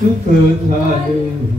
सुख झाले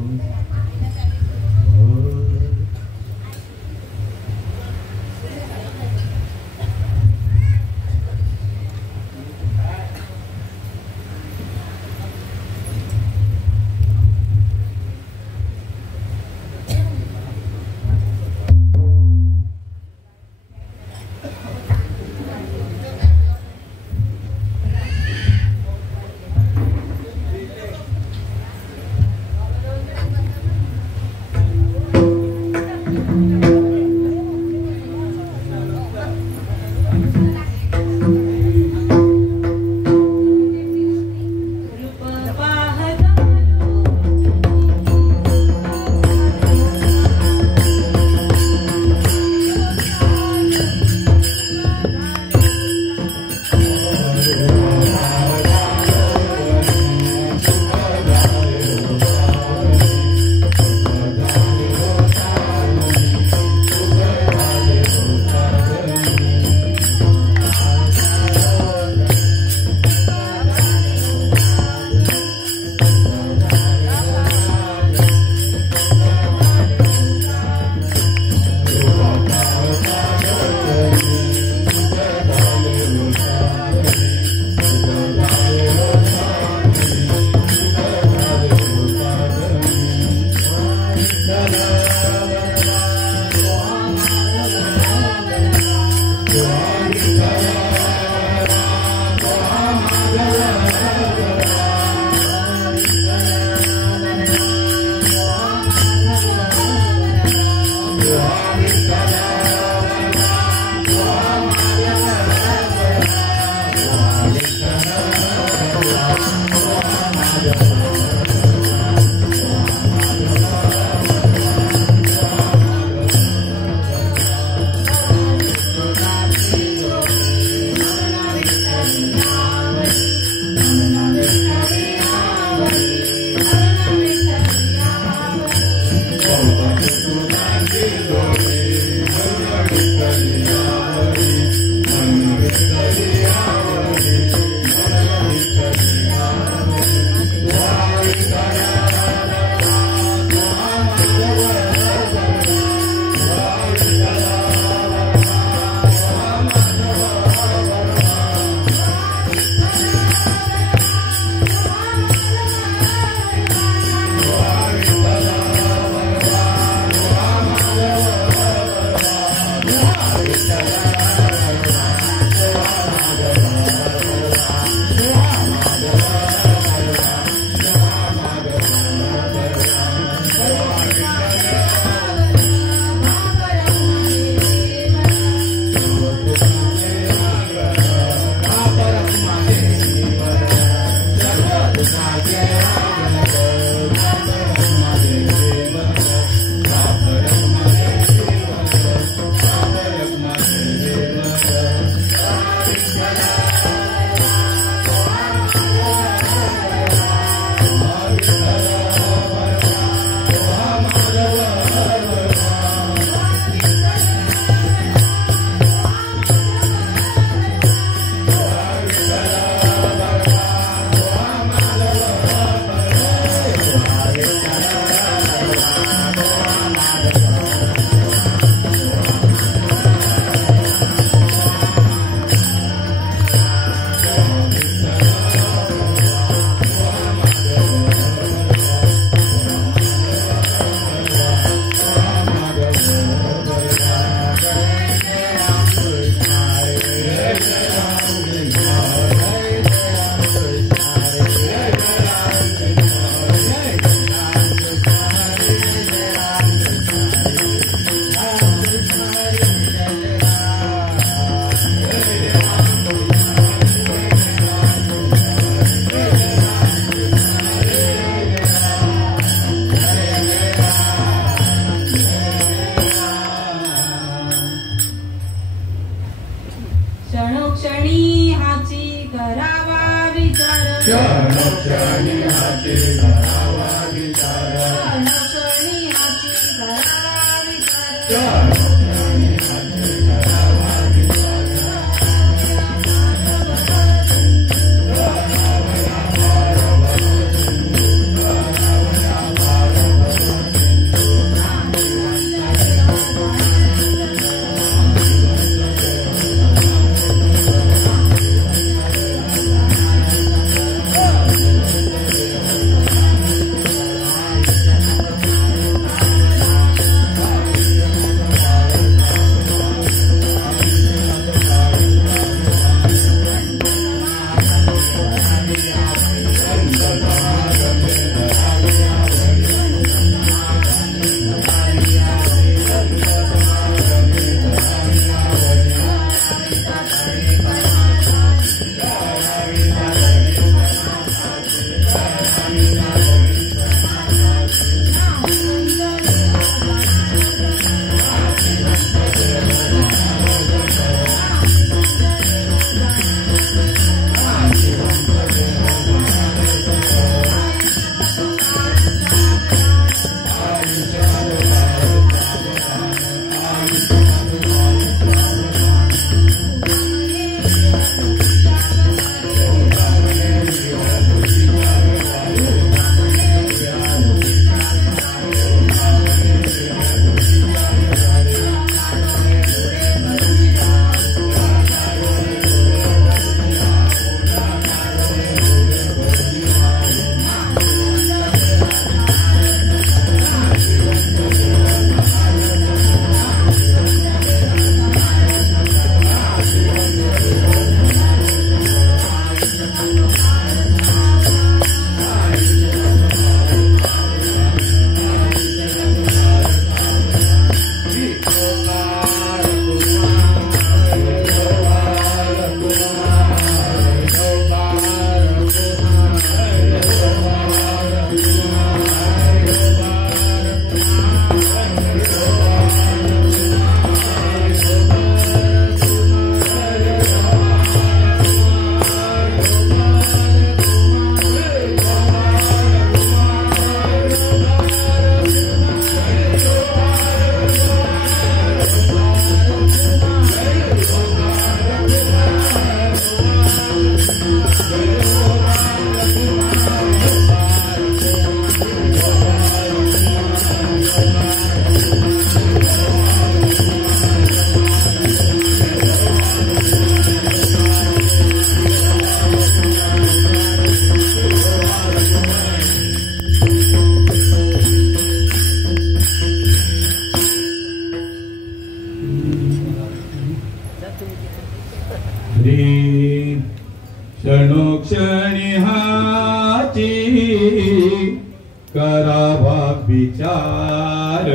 करावा विचार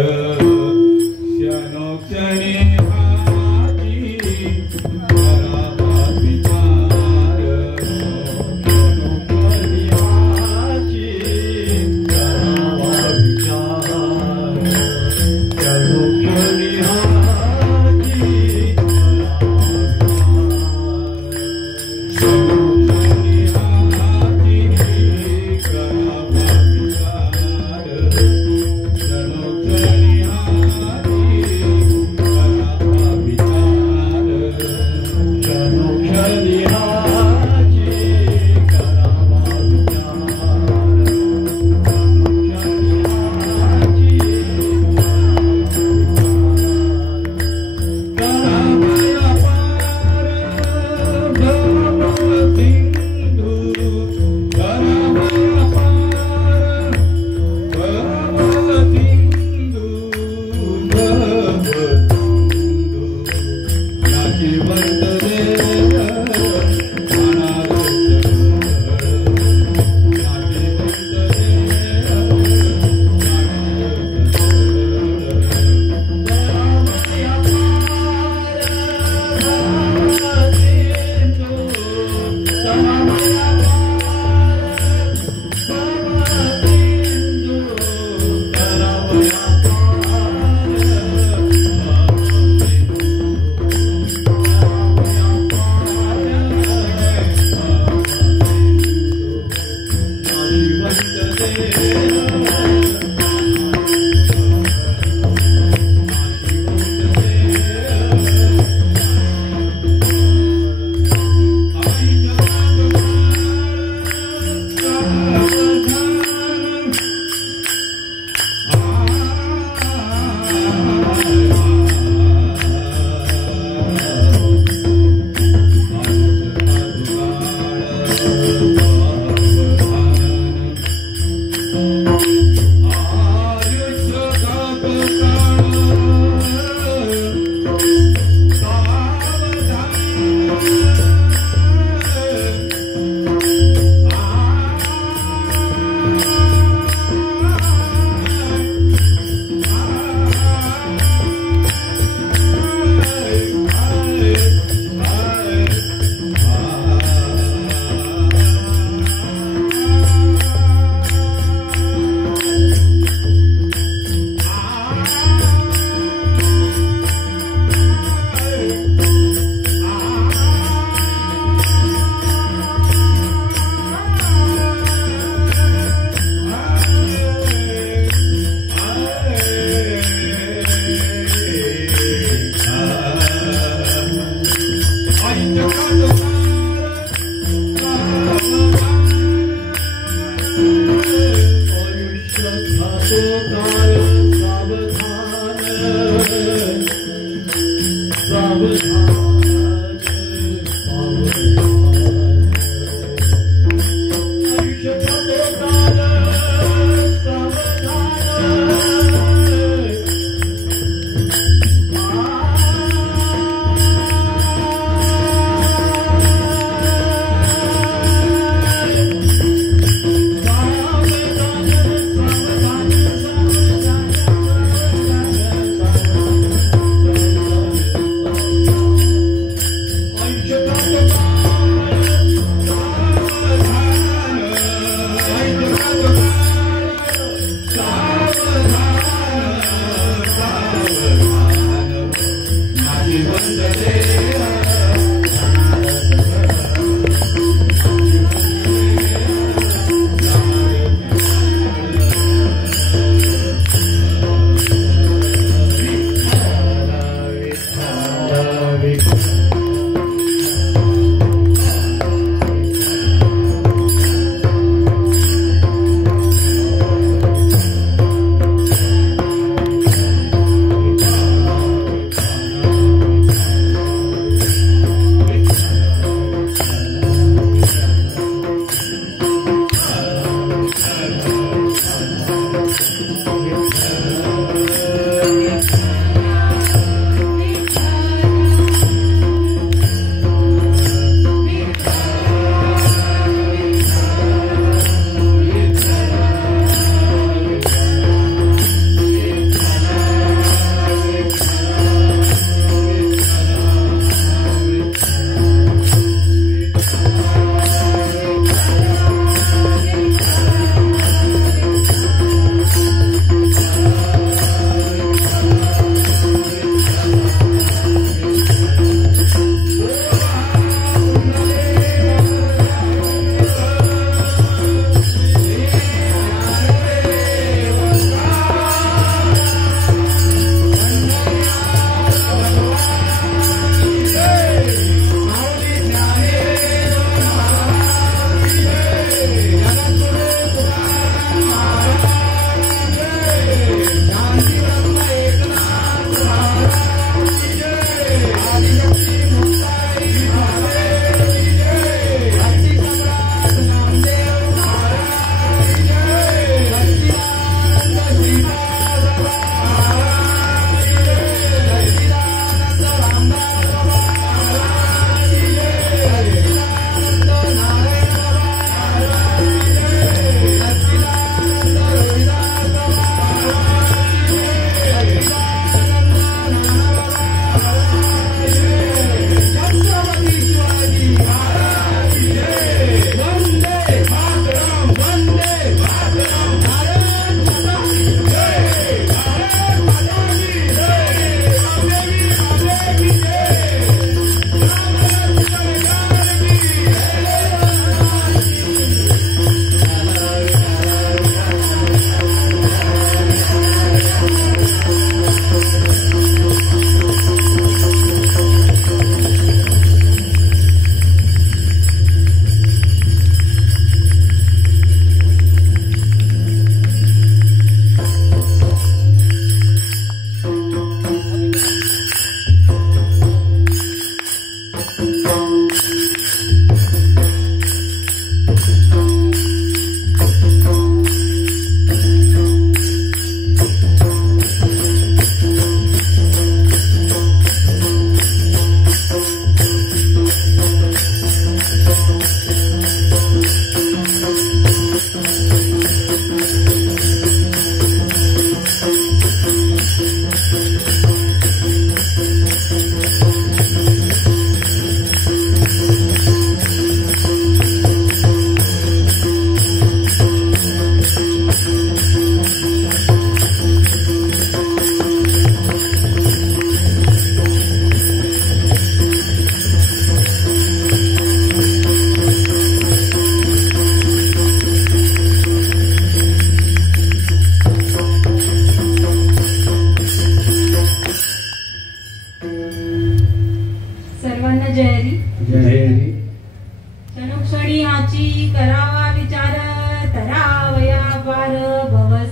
क्षणोक्षणी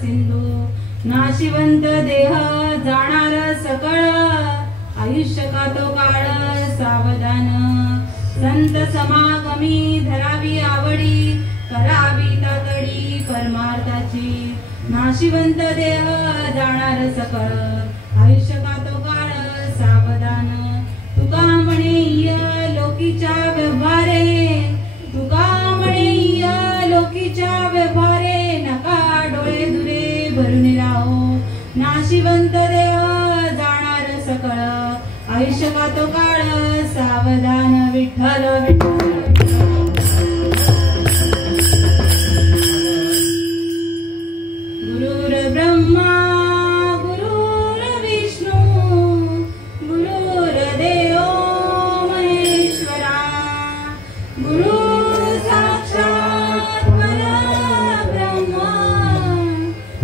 सिंधू नाशिवंत देह जाणार सकळ आयुष्य का तो काळ सावधान संत समागमी धरावी आवडी करावी तातडी परमार्थाची नाशिवंत देह जाणार सकळ आयुष्य का तो काळ सावधान तुका म्हणे लोकीच्या व्यवहारे तुका म्हणे लोकीच्या व्यवहारे नका डोळे दुरे भरून राहो नाशिवंत देह जाणार सकळ आयुष्य का तो काळ सावधान विठ्ठल विठ्ठल गुरुर ब्रह्मा गुरुर विष्णू गुरुर देव महेश्वरा गुरु साक्षात परब्रह्म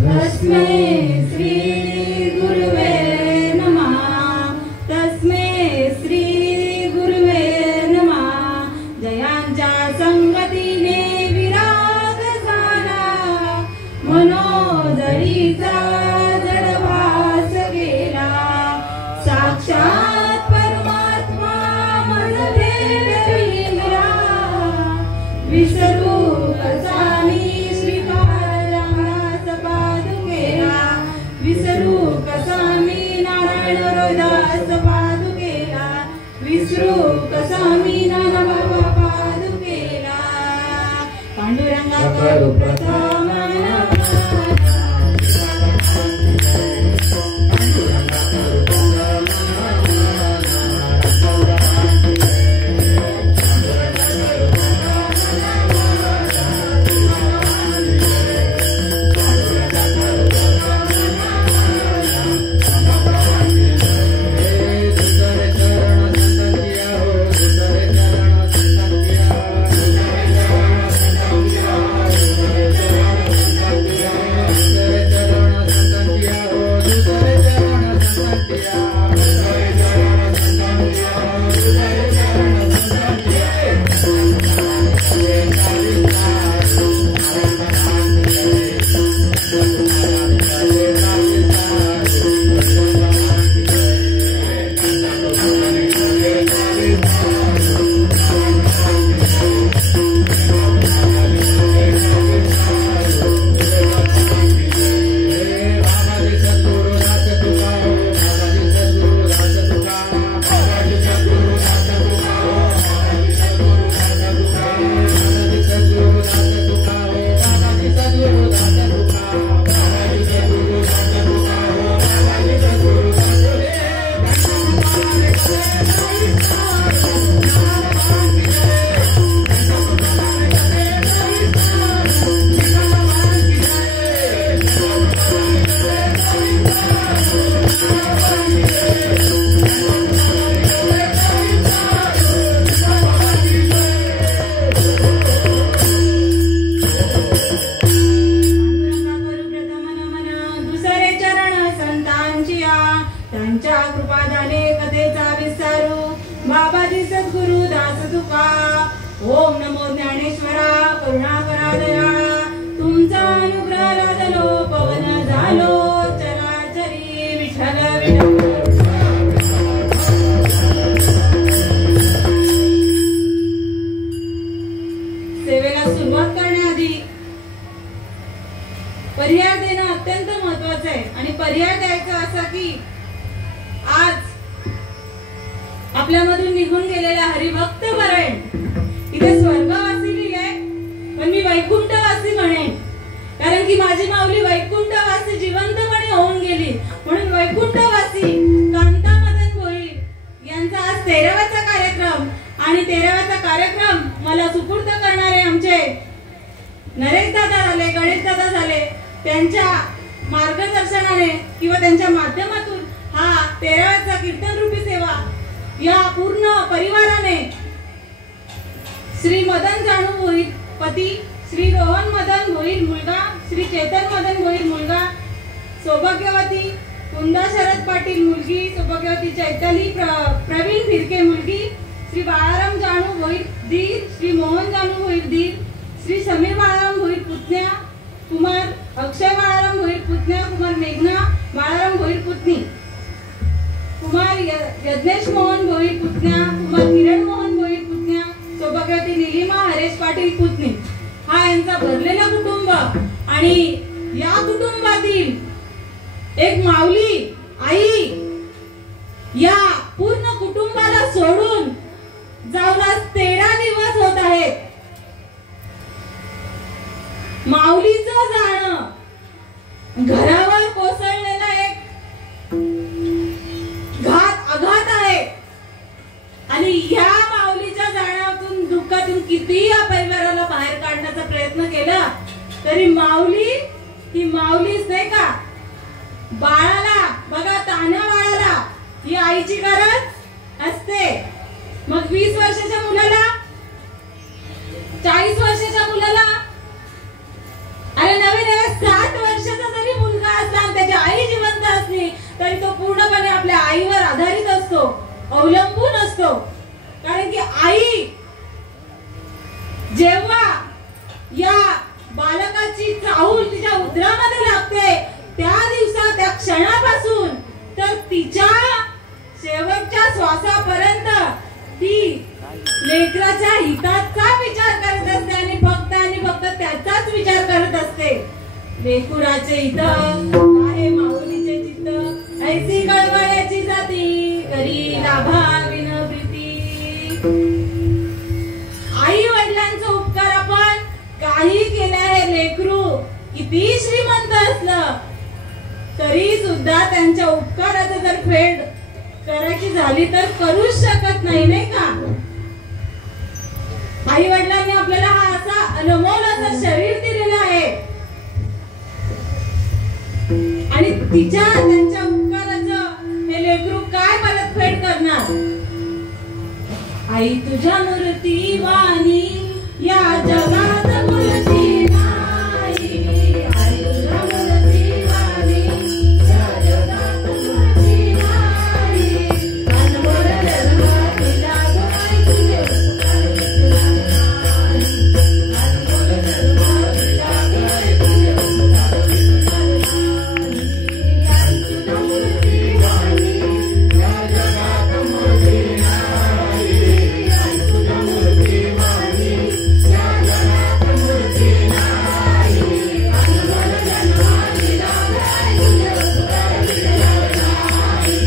तस्मै श्री गुरुवे नमः तस्मै श्री गुरुवे नमः जयांच्या संगतीने विराग झाला मनोदरीचा जडभास गेला साक्षात परमात्मा मन भेटविला विसरू कसा मी श्रीपादास पादुकेला विसरू कसा मी नारायण रोहिदास पादुकेला विसरू कसा मी नानाबाबा पादुकेला पांडुरंगा करू प्रथम त्यांच्या कृपादाने कथेचा विस्तारू बाबाजी सद्गुरु दास तुका ओम नमो ज्ञानेश्वरा करुणा दया तुमचा अनुग्रह लादलो पवन झालो चराचरी विठ्ठल विठ्ठल सेवेला सुरुवात करण्याआधी पर्याय देणं अत्यंत महत्वाचं आहे आणि पर्याय द्यायचा असा की आज आपल्यामधून निघून गेलेला हरिभक्त मरण इथे स्वर्गवासी लिहिलंय पण मी वैकुंठवासी म्हणेन कारण की माझी माऊली वैकुंठवासी जिवंतपणे होऊन गेली म्हणून वैकुंठवासी कांता मदन भोईर यांचा आज 13वाचा कार्यक्रम आणि 13वाचा कार्यक्रम मला सुपूर्द करणारे आमचे नरेश दादा झाले गणेश दादा झाले त्यांच्या मार्गदर्शनाने किंवा त्यांच्या माध्यमातून हा 13वाचा कीर्तन रूपी सेवा या पूर्ण परिवाराने श्री मदन जानू भोईर पती श्री रोहन मदन भोईर मुलगा श्री चेतन मदन भोईर मुलगा सौभाग्यवती कुंदा शरद पाटील मुलगी सौभाग्यवती चैताली प्रवीण भिरके मुलगी श्री बाळाराम जानू भोईर दीर श्री मोहन जानू भोईर दीर श्री समीर बाळाराम भोईर पुतण्या कुमार अक्षय बाळाराम भोईर पुतण्या कुमार मेघना बाळाराम भोईर पुतणी, कुमार यज्ञेश मोहन भोईर पुतण्या, कुमार किरण मोहन भोईर पुतण्या, सौभाग्यवती निलिमा हरेश पाटील पुतणी. हा यांचा भरलेला कुटुंब. आणि या कुटुंबातील एक माऊली आई या पूर्ण कुटुंबाला सोडून जाऊन आज 13 दिवस होत आहेत. माऊलीचं जाणं घरावर कोसळलेला एक आघात आहे. आणि या माऊलीच्या जाण्यातून दुःखातून किती या परिवाराला बाहेर काढण्याचा प्रयत्न केला तरी माऊली ही माऊलीच नाही का. बाळाला बघा, तान्ह्या बाळाला ही आईची गरज असते. मग 20 वर्षाच्या मुलाला, 40 वर्षाच्या मुलाला, अरे नवे 60 वर्षाचा जरी मुलगा असला आणि त्याची आई जिवंत असली तरी तो पूर्णपणे आपल्या आईवर आधारित असतो, अवलंबून असतो. कारण की आई जेव्हा या बालकाची चाहूल तिच्या उदरामध्ये लागते त्या दिवसा, त्या क्षणापासून तर तिच्या शेवटच्या श्वासापर्यंत ती लेकराच्या हिताचा विचार करत असते आणि फक्त त्याचाच विचार करत असते. लेकुराचे हित आहे माऊलीचे चित्त, ऐसी कळवळ्याची जाती करी लाभा विन प्रीती. आई वडिलांचा उपकार आपण काही केले आहे. लेकरू किती श्रीमंत असलं तरी सुद्धा त्यांच्या उपकाराचं जर फेड करायची झाली तर करूच शकत नाही, नाही का. आई वडिलांनी आपल्याला हा असा अनमोल असं शरीर दिलेलं आहे आणि त्यांच्या उपकाराचं हे लेकरू काय परतफेड करणार. आई तुझ्या मूर्ती वाणी या जगात मूर्ती नाही. आई तुझ्या मूर्ती वाणी या जगात मूर्ती नाही. अनमोल जन्मातीला आई तुझे उपकार नाही. अनमोल जन्मातीला आई तुझे उपकार नाही. आई तुझ्या मूर्ती वाणी या जगात मूर्ती नाही. आई तुझ्या मूर्ती वाणी या जगात मूर्ती नाही. अनमोल जन्मातीला आई तुझे उपकार नाही.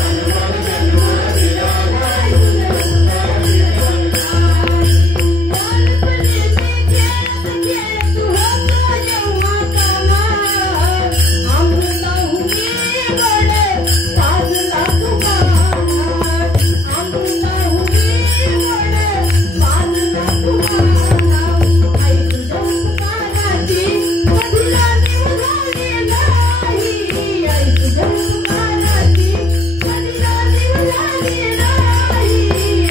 अनमोल जन्मातीला आई तुझे उपकार नाही. बालपणीचे खेळ तू होतो जेव्हा कामात, अमृताहुनी वडे साजला तुमानात. अमृताहुनी वडे साजला तुमानात. आई तुझ्या उपकाराची कधीला निवडली नाही. आई तुझ्या उपकाराची कधीला निवडली नाही.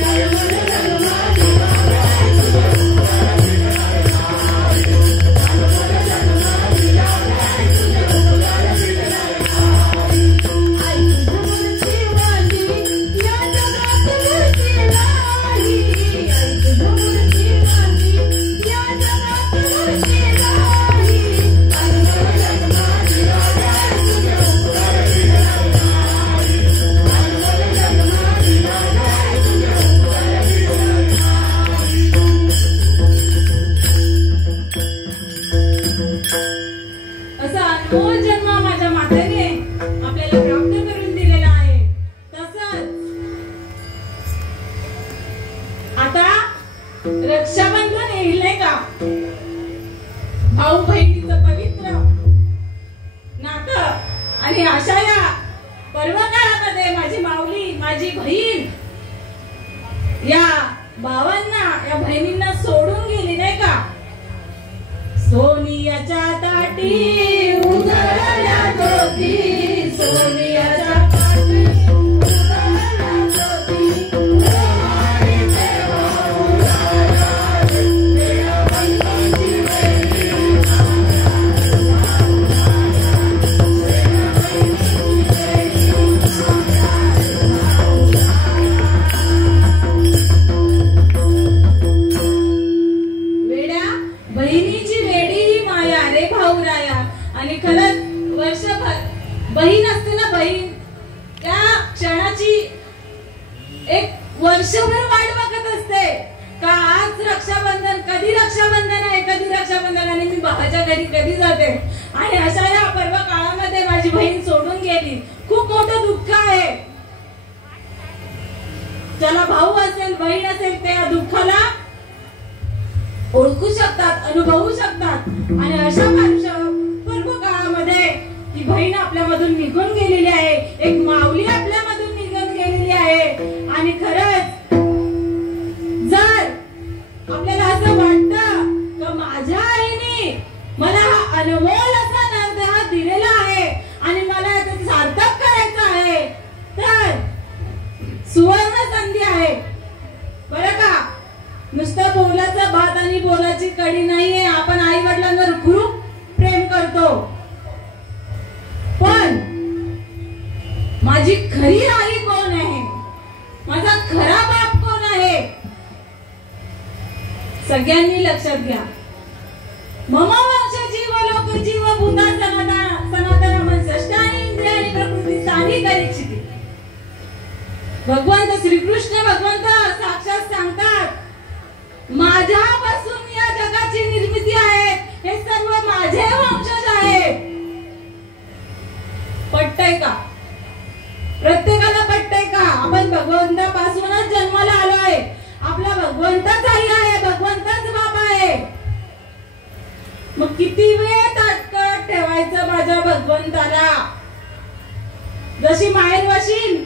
अनमोल जन्मातीला आई तुझे उपकार नाही. अनमोल जन्मातीला आई तुझे उपकार नाही. आई तुझ्या मूर्ती वाणी या जगात मूर्ती नाही. आई तुझ्या मूर्ती वाणी या जगात मूर्ती नाही. अनमोल जन्मातीला आई तुझे उपकार नाही. अनमोल जन्मातीला आई तुझे उपकार नाही. असा अनमोल जन्म माझ्या मातेने आपल्याला प्राप्त करून दिलेला आहे. तसंच आता रक्षाबंधन येईल नाही का. भाऊ बहिणीचं पवित्र नातं आणि अशा या पर्वकाळामध्ये माझी माऊली, माझी बहीण या भावांना, या बहिणींना सोडून गेली नाही का. सोनियाच्या ताटी उजळल्या ज्योती, सोनियाच्या ताटी उजळल्या ज्योती. देवाने देवा उजाळला देवा बंधूची वेळी वेड्या बहिणीची वेडी ही माया रे भाऊराया. आणि खरंच वर्षभर बहीण असते ना, बहीण त्या क्षणाची एक वर्षभर वाट बघत असते का आज रक्षाबंधन, कधी रक्षाबंधन आहे, कधी रक्षाबंधन, आणि मी भावाच्या घरी कधी जाते. आणि अशा या पर्व काळामध्ये माझी बहीण सोडून गेली. खूप मोठं दुःख आहे. ज्याला भाऊ असेल, बहीण असेल, ते या दुःखाला ओळखू शकतात, अनुभवू शकतात. आणि अशा पर्व काळामध्ये ती बहीण आपल्यामधून निघून गेलेली आहे, एक माऊली आपल्यामधून निघून गेलेली आहे. आणि खरंच जर आपल्याला असं वाटतं की माझ्या आईने मला हा अनमोल असा नवदेह दिलेला आहे आणि मला याचं सार्थक करायचं आहे, तर सुवर्ण संधी आहे बरं का. नुसतं बोलाचं भात आणि बोलाची कढी नाहीये. आपण आई वडिलांवर खूप प्रेम करतो, पण माझी खरी आई कोण आहे, माझा खरा बाप कोण आहे, सगळ्यांनी लक्षात घ्या. मम वंश जीव लोक जीव भूता सनातन मन षष्ठानी इंद्रिय आणि प्रकृती सानी करीक्षिती. भगवंत श्रीकृष्ण भगवंत साक्षात सांगतात, माझ्यापासून या जगाची निर्मिती आहे, हे सर्व माझे वंशज आहेत. पटतंय का? प्रत्येकाला पटतंय का? आपण भगवंतापासूनच जन्माला आलोय. आपला भगवंतच आई आहे, भगवंतच बाप आहे. मग किती वेळ ताटकळत ठेवायचं माझ्या भगवंताला. जशी माहेर वाशीन,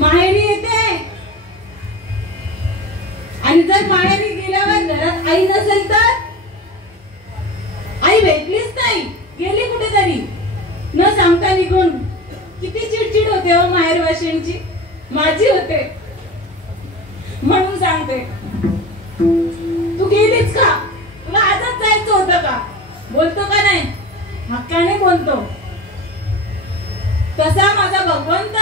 माहेरी येते, आणि जर माहेरी गेल्यावर घरात आई नसेल तर आई भेटलीच नाही, गेली कुठेतरी न सांगता निघून. किती चिडचिड होते हो माहेर वाशींची. माझी होते, म्हणून सांगते. तू गेलीच का? तुला आजच जायचं होतं का? बोलतो का नाही? हक्काने बोलतो. तसा माझा भगवंत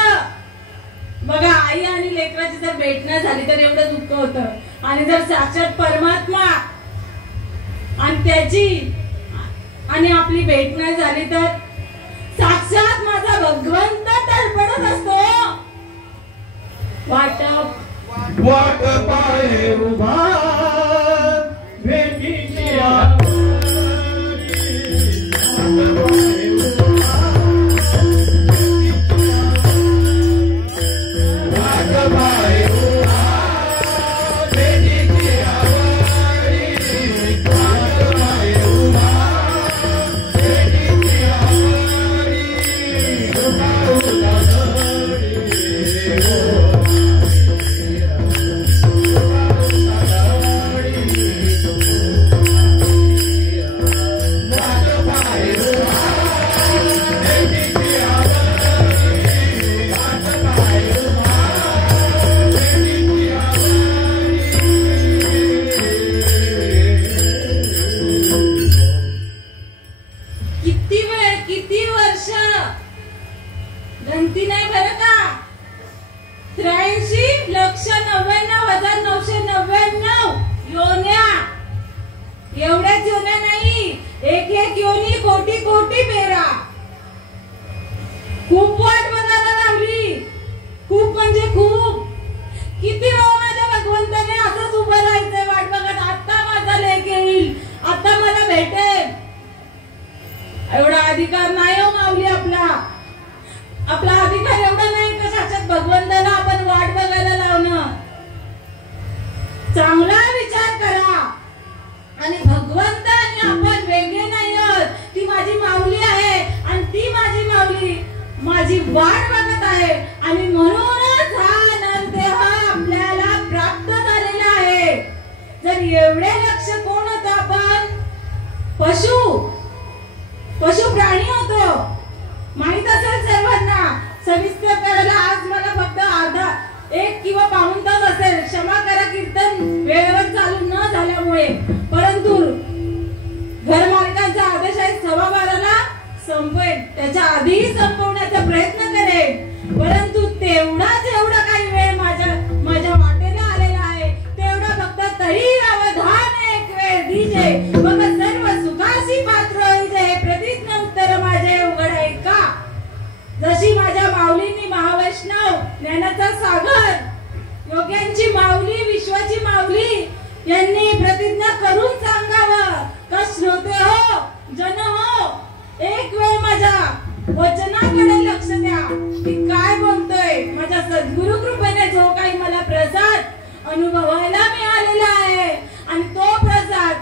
बघा, आई आणि लेकराची जर भेट नाही झाली तर एवढं दुःख होतं. आणि जर साक्षात परमात्मा आणि त्याची आणि आपली भेट नाही झाली तर साक्षात माझा भगवंत तडफडत असतो. वाट पाहे उभा भेटीची एवढ्याच योन्या नाही, एक एक योनी कोटी कोटी पेरा. खूप वाट बघायला लागली, खूप म्हणजे खूप. किती वेळ माझ्या भगवंताने असंच उभं राहायचंय वाट बघत, आता माझा लेक येईल, आता मला भेटेल. एवढा अधिकार नाही हो माऊली आपला. आपला अधिकार एवढा नाही का साक्षात भगवंताला आपण वाट बघायला लावणं. चांगला विचार करा. आणि भगवंत आणि आपण वेगळे नाही आहोत. ती माझी माऊली आहे आणि ती माझी माऊली माझी वाट बघत आहे. आणि म्हणूनच हा नरदेह आपल्याला प्राप्त झालेला आहे. जर एवढे लक्ष कोण होतं आपण? पशु प्राणी होतो. माहित असेल सर्वांना. सविस्तर करायला आज मला फक्त अर्धा 1 किंवा पाऊण तास असेल. क्षमा करा कीर्तन वेळेवर चालू न झाल्यामुळे. परंतु घर मालकांचा आदेश आहे 12:15ला संपवेल. त्याच्या आधीही संपवण्याचा प्रयत्न करेल. परंतु जेवढा काही वेळ माझ्या वाटेला आलेला आहे तेवढा फक्त तरी अवधान एक वेळ दीजे. मग सर्व सुखासी पात्र होईजे. प्रतिज्ञा उत्तर माझे ज्ञानाचा सागर, योग्यांची माऊली, विश्वाची माऊली यांनी प्रतिज्ञा करून सांगावं का श्रोते हो, जन हो, एक वेळ माझ्या वचनाकडे लक्ष द्या. मी काय बोलतोय. माझ्या सद्गुरु कृपेने जो काही मला प्रसाद अनुभवायला मिळालेला आहे आणि तो प्रसाद,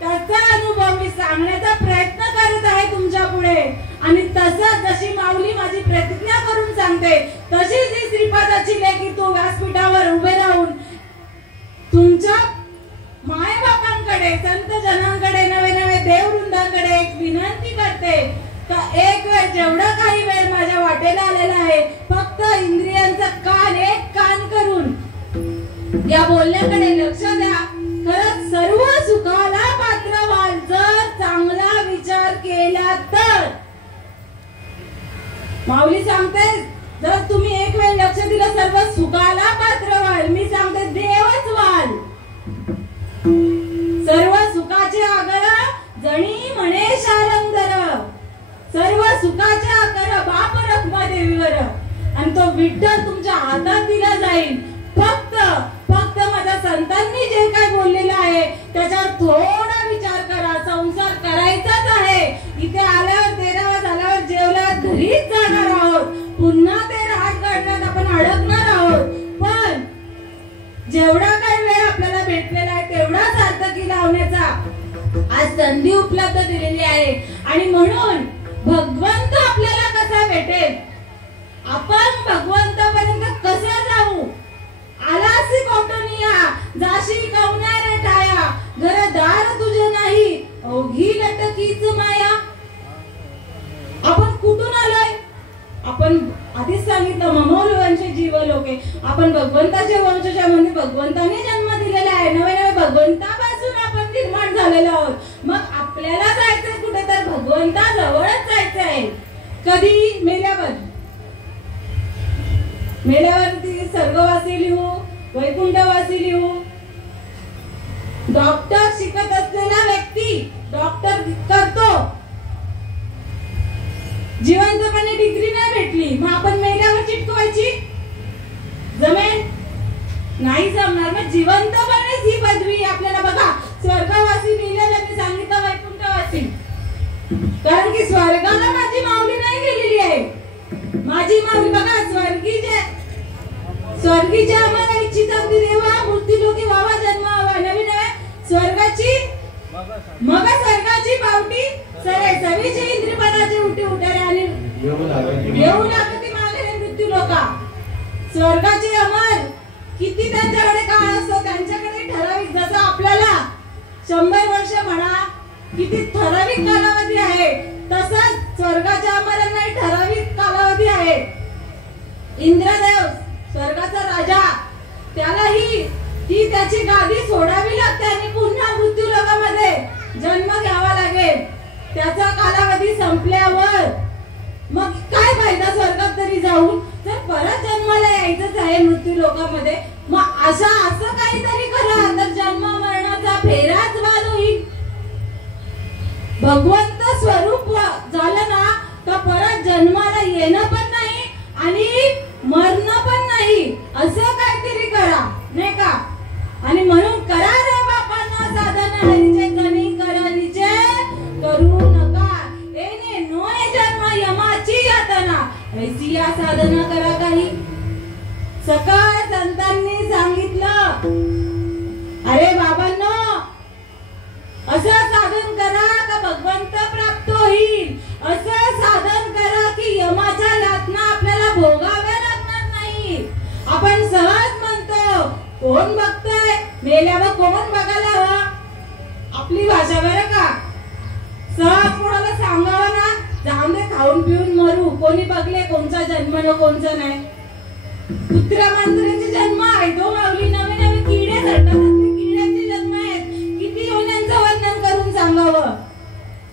त्याचा अनुभव मी सांगण्याचा प्रयत्न करत आहे तुमच्या पुढे. आणि तसंच जशी माऊली माझी प्रतिज्ञा करून सांगते, तशीच ही श्रीपादाची लेकी तू व्यासपीठावर उभे राहून तुमच्या मायबापांकडे, संत जनांकडे, नवे नवे देववृंदाकडे एक विनंती करते का एक वेळ, जेवढा काही वेळ माझ्या वाटेला आलेला आहे, फक्त इंद्रियांचा एक कान करून या बोलण्याकडे लक्ष द्या. खरंच सर्व सुखाला पात्र व्हाल जर चांगला विचार केला तर. माऊली सांगते, जर तुम्ही एक वेळ लक्ष दिलं सर्व सुखाला पात्र व्हाल. मी सांगते देवच व्हाल. सर्व सुखाचे आगर जणी म्हणे शारंगर, सर्व सुखाचे आगर बाप रखमा देवीवर. आणि तो विठ्ठल तुमच्या हातात दिला जाईल. फक्त माझ्या संतांनी जे काय बोललेलं आहे त्याच्यावर थोडा विचार करा. संसार करायचाच आहे. इथे आल्यावर 13 झाल्यावर जेवल्यावर घरीच जाणार आहोत. पुन्हा ते राहत काढण्यात आपण अडकणार आहोत. पण जेवढा काही वेळ आपल्याला भेटलेला आहे तेवढा सार्थकी लावण्याचा आज संधी उपलब्ध दिलेली आहे. आणि म्हणून भगवंत आपल्याला कसा भेटेल, आपण भगवंतापर्यंत कसं जाऊ. आलासी कोटनिया जाशी कवनारे ठाया, घरदार तुझे नाही ओघी लटकीच माया. आपण कुठून आलोय. आपण आधीच सांगितलं ममोल वंशे जीव लोके. आपण भगवंताचे वंशज म्हणजे भगवंताने जन्म दिलेला आहे. नवे नवे भगवंतापासून आपण निर्माण झालेलो आहोत. मग आपल्याला जायचंय कुठे तर भगवंताजवळच जायचं आहे. कधी मेल्यावर. मेल्यावरती स्वर्गवासी लिहू, वैकुंठवासी लिहू. डॉक्टर शिकत असलेला व्यक्ती डॉक्टर करतो. जिवंतपणे डिग्री नाही भेटली, मग आपण मेल्यावर चिटकवायची जमेल नाही, जमणार. मग जिवंतपणेच ही पदवी आपल्याला बघा. स्वर्गवासी लिहिलेलं मी सांगितलं वैकुंठवासी, कारण की स्वर्गाला माझी माऊली नाही गेलेली आहे. माझी माऊली बघा स्वर्गीचे आम्हाला इच्छिता देवा मूर्ती लोकी व्हावा जन्मावा. नवीन स्वर्गाची मग स्वर्गाची पावटी सरे सवीचे इंद्रियपदाचे उठे उठारे आणि येऊ लागते मागे मृत्यू लोका. स्वर्गाचे अमर किती त्यांच्याकडे काळ असतो, त्यांच्याकडे ठराविक. जसं आपल्याला 100 वर्ष म्हणा किती ठराविक कालावधी आहे, तसंच स्वर्गाच्या अमरांना ठराविक कालावधी आहे. इंद्रदेव स्वर्गाचा राजा, त्यालाही ती त्याची गादी सोडावी लागते आणि पुन्हा मृत्यू लोकामध्ये जन्म घ्यावा लागेल. त्याचा कालावधी संपल्यावर मग काय फायदा स्वर्गात तरी जाऊन, जर परत जन्माला यायचंच आहे मृत्यू लोकामध्ये. मग असं काहीतरी करा तर जन्म मरणाचा फेराच बाद होईल. भगवंत स्वरूप झालं ना तर परत जन्माला येणं पण नाही आणि मरणं पण नाही. असं काहीतरी करा नाही का. आणि म्हणून करा रे बापांना साधन हरीचे जनी करलीचे करू नका. येणे नोय जन्म यमाची यातना ऐसी या साधना करा काही. सकाळ संतांनी सांगितलं, अरे बाबांनो असं साधन करा का भगवंत प्राप्त होईल. असं साधन करा की यमाच्या लातना आपल्याला भोगाव्या लागणार नाही. आपण सहज म्हणतो, कोण बघतोय मेल्यावर, कोण बघायला हवा. आपली भाषा बरं का. सहज कोणाला सांगावं ना, जाऊन दे खाऊन पिऊन मरू, कोणी बघले कोणचा जन्म न कोणचा नाही. कुत्र्या मांजरांचे जन्म आहे तो माऊली. नवे नवे किडे झडतात, किड्यांचे जन्म आहेत. किती योन्यांचं वर्णन करून सांगावं.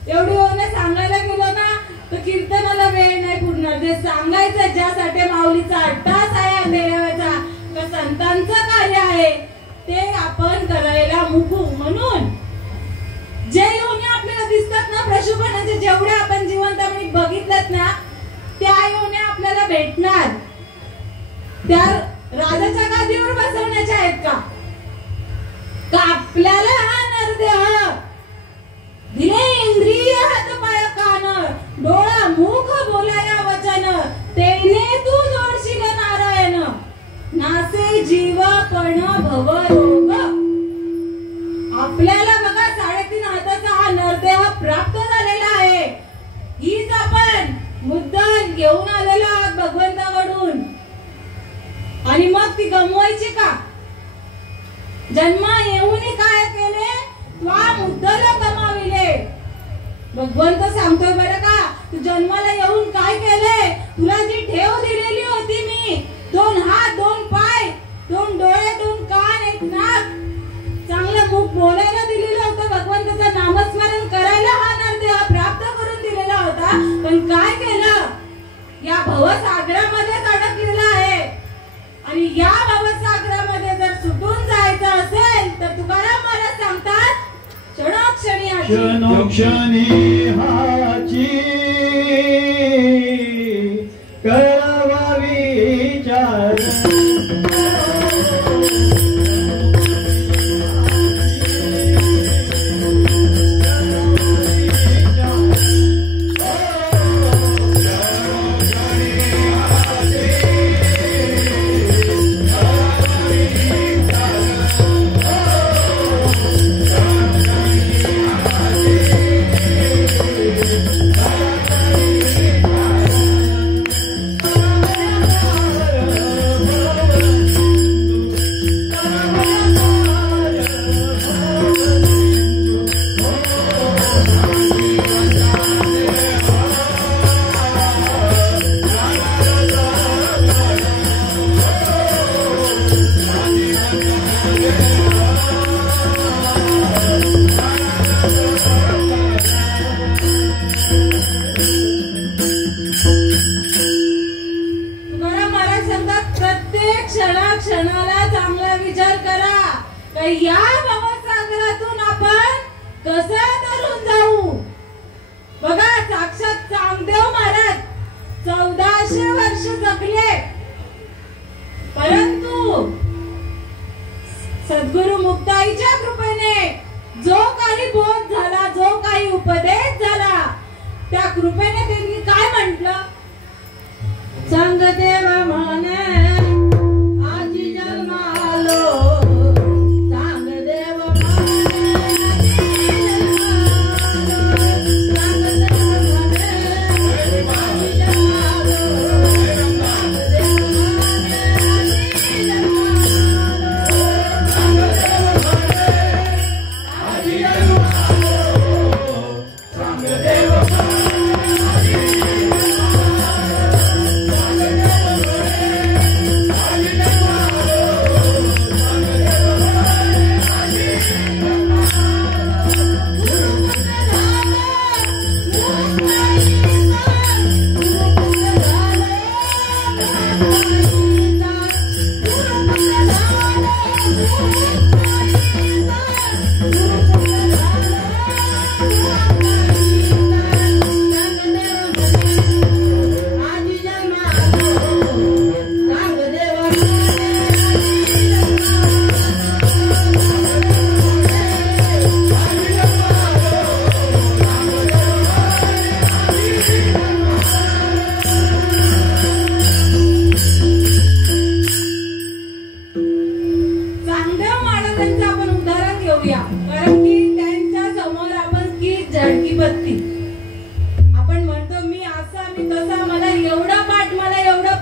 एवढी योने सांगायला गेलो ना तर कीर्तनाला वेळ नाही पुरणार. जे सांगायचं ज्यासाठी माऊलीचा अट्टास आहे अंधेऱ्याचा, संतांचं कार्य आहे ते आपण करायला मुकू. म्हणून जे योने आपल्याला दिसतात ना प्रशुभनाचे, जेवढे आपण जिवंत बघितलेत ना त्या योने आपल्याला भेटणार. त्या राजाच्या गादीवर बसवण्याचे आहेत का? आपल्याला हा नरदेह दिले इंद्रिय हात पाय कान डोळा मुख बोलाया वचन तेने तू जोडशील नारायण नासे जीवपण भवरोग. आपल्याला बघा 3.5 हाताचा हा नरदेह प्राप्त झालेला आहे. हीच आपण मुद्दल घेऊन आलेलो आहोत भगवंताकडून. आणि मग ती गमवायची का? जन्मा येऊन काय केले? त्वा मुद्दल गमाविले. भगवंत सांगतोय बरं का, तू जन्माला येऊन काय केले? तुला जी ठेव दिलेली होती मी, 2 हात 2 पाय 2 डोळे 2 कान 1 नाक, चांगलं मुख बोलायला दिलेलं होतं, भगवंताचं नामस्मरण करायला हा नरदेह प्राप्त करून दिलेला होता. पण काय केलं? या भवसागरामध्येच अडकलेला आहे. आणि या भवसागरामध्ये जर सुटून जायचं असेल तर तुकाराम महाराज सांगतात क्षणोक्षणी हाची करावा विचार. क्षणाला चांगला विचार करा की या भवसागरातून आपण कसं तरून जाऊ. बघा साक्षात चांगदेव महाराज 1400 वर्ष जगले, परंतु सद्गुरु मुक्ताईच्या कृपेने जो काही बोध झाला, जो काही उपदेश झाला, त्या कृपेने त्यांनी काय म्हटलं? चांगदेव म्हणे आपण म्हणतो मी असा मी तसा, मला एवढा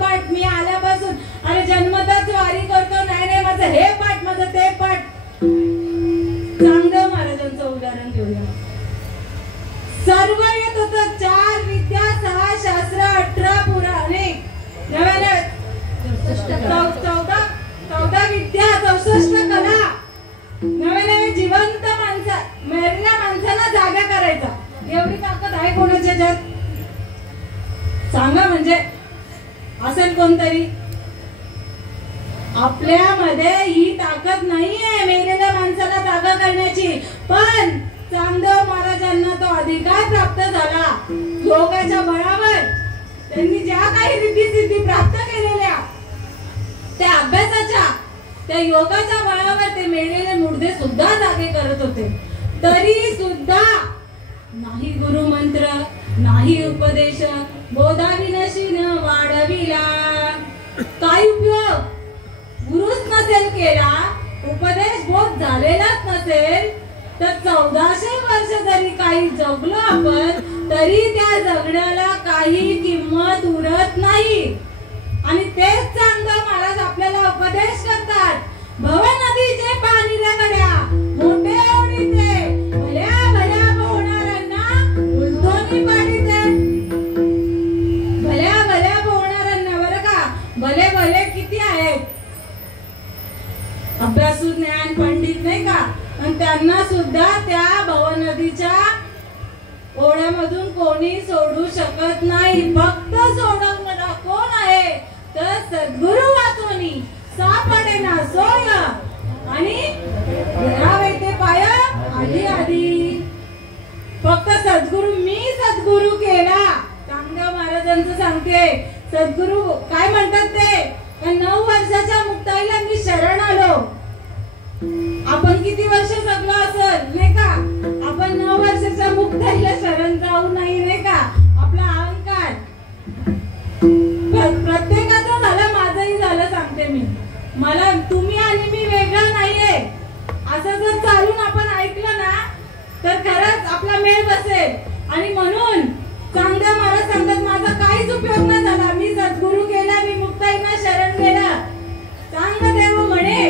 पाठ मी आल्यापासून अरे जन्मताच वारी करतो, नाही माझं हे पाठ माझं ते पाठ. चांगदेव महाराजांचं उदाहरण घेऊया. सर्व येत होतं, 4 विद्या 6 शास्त्र 18 पुराणे 14 विद्या 64 कला, नवे जिवंत मेलेल्या माणसाला जागा करायचा. एवढी ताकद आहे कोणाच्या जगात? सांगा म्हणजे असेल कोणतरी? आपल्यामध्ये ही ताकद नाहीये मेलेल्या माणसाला जागा करण्याची. पण चांगदेव महाराजांना तो अधिकार प्राप्त झाला. योगाच्या बळावर त्यांनी ज्या काही रिद्धी सिद्धी प्राप्त केलेल्या त्या अभ्यासाच्या त्या योगाच्या बळावर ते मेलेले मुर्दे सुद्धा जागे करत होते. तरी सुद्धा नाही गुरुमंत्र, नाही उपदेश, बोधाविनशी न वाढविला. काय उपयोग? गुरुच नसेल केला, उपदेश बोध झालेलाच नसेल तर 1400 वर्ष जरी काही जगलो आपण तरी त्या जगण्याला काही किंमत उरत नाही. आणि तेच चांगलं महाराज आपल्याला उपदेश करतात. भव नदीचे पाणी रे गड्या, मोठे ओढीते, भल्या भल्या पोहणाऱ्यांना उलटून पाडीते. भल्या भल्या पोहणाऱ्यांना बरं का, भले भले किती आहेत अभ्यासू ज्ञान पंडित नाही का, आणि त्यांना सुद्धा त्या भव नदीच्या ओढ्यामधून कोणी सोडू शकत नाही. फक्त सोडवणारा कोण आहे तर सद्गुरु वाचोनी सापडेना सोय आणि धरावे ते पाय आधी आधी. फक्त सद्गुरु, मी सद्गुरु केला. रामदेव महाराजांचं सांगते, सद्गुरु काय म्हणतात ते, 9 वर्षाच्या मुक्ताईला मी शरण आलो. आपण किती वर्ष जगलो असेल नाही का, आपण 9 वर्षाच्या मुक्ताईला शरण जाऊ नाही का. आपला अहंकार प्रत्येकाचं झालं, माझंही झालं सांगते मी. मला तुम्ही आणि मी वेगळं नाहीये असं जर चालून आपण ऐकलं ना तर खरंच आपला मेळ बसेल. आणि म्हणून चांगल्या महाराज सांगतात, माझा काहीच उपयोग नाही झाला, मी सद्गुरु केला, मी मुक्ताईना शरण गेला. चांगलं देव म्हणे,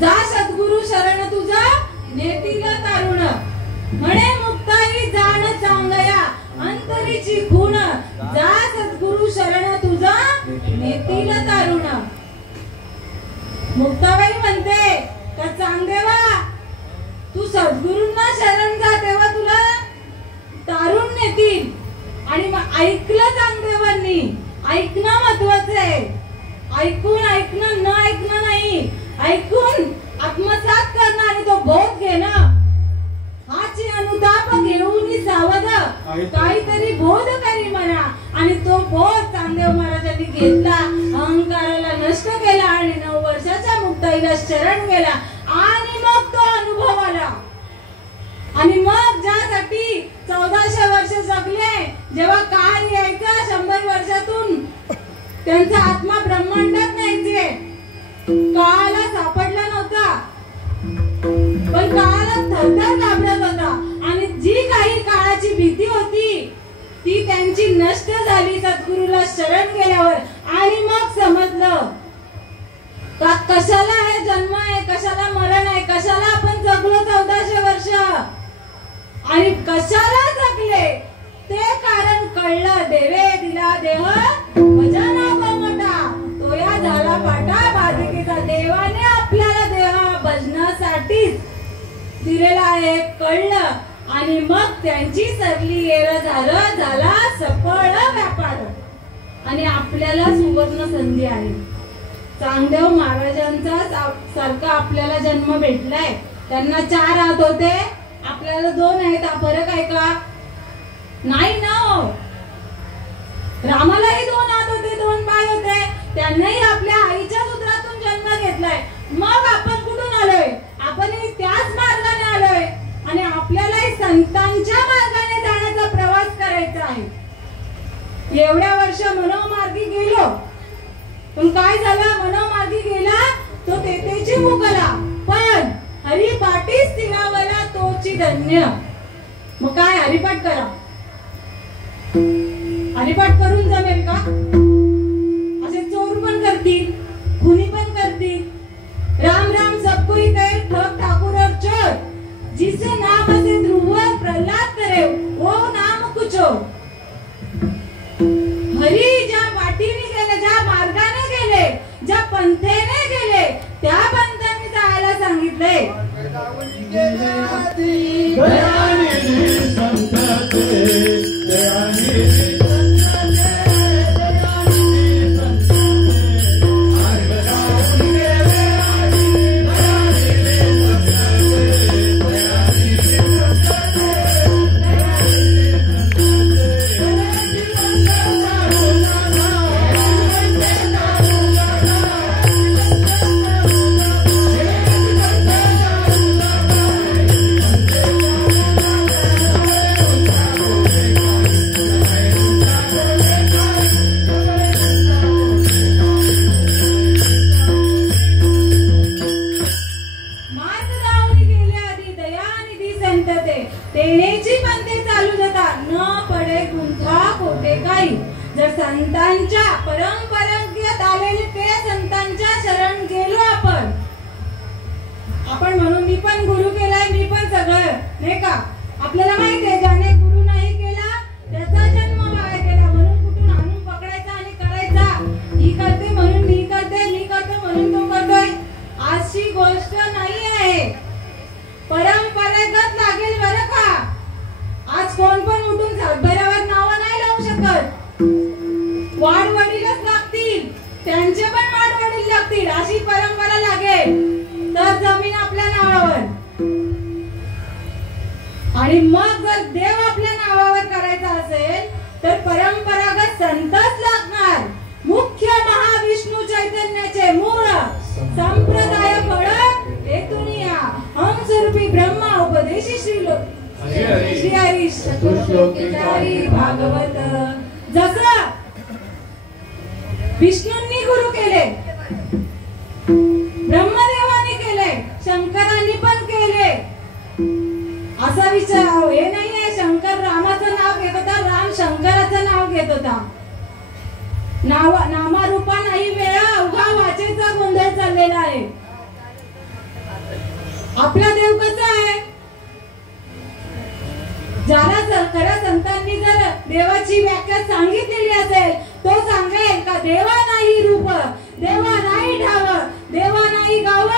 जा सद्गुरु शरण तुझा नेतीला तारुण, म्हणे मुक्ताई जाण चांगया अंतरीची खूण, जा सद्गुरु शरण तुझा नेतीला तारुण. मुक्ताबाई म्हणते का चांगदेवा तू सद्गुरूंना शरण जा तेव्हा तुला तारुण नेतील. आणि मग ऐकलं चांगदेवांनी, ऐकणं महत्वाचं आहे. ऐकणं न ऐकणं नाही, ऐकून आत्मसात करणं आणि तो बोध घेणं. हाची अनुताप घेऊन सावध काहीतरी बोध करी म्हणा. आणि तो बोध चांगदेव महाराजांनी घेतला, अहंकाराला नष्ट केला आणि 9 वर्षाच्या मुक्ताईला शरण गेला. आणि मग तो अनुभव आला. आणि मग ज्यासाठी 1400 वर्ष जगले, जेव्हा काळ यायचा 100 वर्षातून त्यांचा आत्मा ब्रह्मांडात न्यायचे, काळाला सापडला नव्हता, पण काळाला थरथर घाबरत होता. आणि जी काही काळाची भीती होती ती त्यांची नष्ट झाली सद्गुरूला शरण गेल्यावर. आणि मग समजलं का कशाला हे जन्म आहे, कशाला मरण आहे, कशाला आपण जगलो 1400 वर्ष आणि कशाला जगले ते कारण कळलं. देवे दिला देह भजना गोमटा, तोया झाला पाटा बाधिकेचा. देवाने आपल्याला देह भजनासाठी दिलेला आहे कळलं. आणि मग त्यांची सरली येर झाला सफळ व्यापार. आणि आपल्याला सुवर्ण संधी आहे. चांगदेव महाराजांचा सारखा आपल्याला जन्म भेटलाय. त्यांना 4 हात होते, आपल्याला 2 आहेत. हा फरक आहे का? नाही ना. रामालाही 2 हात होते, 2 पाय होते. त्यांनाही आपल्या आईच्या उदरातून जन्म घेतलाय. मग आपण कुठून आलोय? आपणही त्याच मार्गाने आलोय. आणि आपल्यालाही संतांच्या मार्गाने जाण्याचा प्रवास करायचा आहे. एवढ्या वर्ष मनोमार्गी गेलो, पण काय झालं? मनोमार्गी गेला तो तेथेची मुकला, पण हरिपाठीच स्थिरावला तोची धन्य. मग काय हरिपाठ करा. हरिपाठ करून जमेल का? असे चोर पण करतील, खुनी पण करतील. राम राम सब कोई कहे, ठग ठाकुर और चोर, जिसे नाम से ध्रुव प्रहलाद करे वो नाम कुछो. हरी ज्या वाटीने गेले, ज्या मार्गाने गेले, ज्या पंथेने गेले त्या पंथाने जायला सांगितले. संतांच्या परंपरागत आलेले ते संतांच्या शरण गेलो आपण म्हणून मी पण गुरु केलाय, मी पण सगळं नाही का. आपल्याला माहिती आहे ज्याने गुरु नाही केला त्याचा जन्म वाया गेला. म्हणून कुठून आणून पकडायचा आणि करायचा, ही करते म्हणून मी करते, मी करतो म्हणून तो करतोय, अशी गोष्ट नाही आहे. परंपरेगत लागेल बरं का. आज कोण पण उठून सातबाऱ्यावर नावं नाही लावू शकत. वाडवडीलच लागतील, त्यांचे पण वाडवडील लागतील, अशी परंपरा लागेल तर जमीन आपल्या नावावर. आणि मग जर देव आपल्या नावावर करायचा असेल तर परंपरागत संतच लागणार. मुख्य महाविष्णू चैतन्याचे मूळ संप्रदाय फळ हेतुनिया हंसरूपी ब्रह्मा उपदेशी श्री हरी चतुश्लोकी भागवत. जसं विष्णूंनी गुरु केले, ब्रह्मदेवाने केले, शंकरांनी पण केले. असा विचार हे नाहीये शंकर रामाचं नाव घेत होता, राम शंकराचं नाव घेत होता. नामारूपा नाही वेळा, उगा वाचेचा गोंधळ चाललेला आहे. आपला देव कसा आहे, ज्याला खऱ्या संतांनी जर देवाची व्याख्या सांगितलेली असेल तो सांगेल का देवा नाही रूप, देवा नाही ठाव, देवा नाही गाव,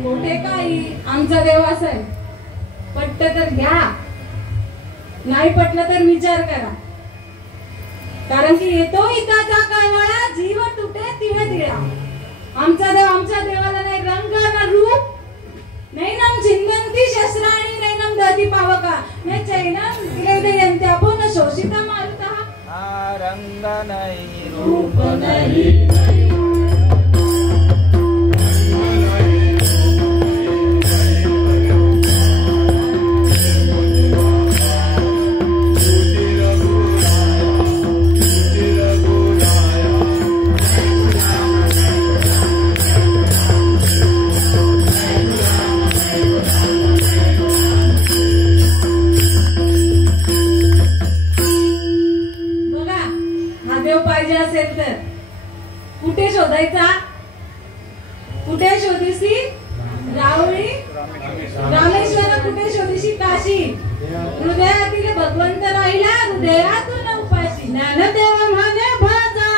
मोठे काही आमचा देव असा आहे. पटलं तर घ्या, नाही पटलं तर विचार करा. कारण की येतो इताचा कळवळा, जीव तुटे तिळे तिळा. आमचा देव आमच्या देवाला नाही रंग ना रूप, नैनम छिंदंती शस्त्राणी नैनम दधी पावका न चैनम क्लेदयन्ति अपुन शोषिता मारुतः. रंग नहीं रूप नहीं कुठे शोधायचा, कुठे शोधीसी रावळी रामेश्वर, कुठे शोधीसी काशी. हृदयातील भगवंत राहिला हृदयातून उपाशी. ज्ञानदेव म्हणे भजा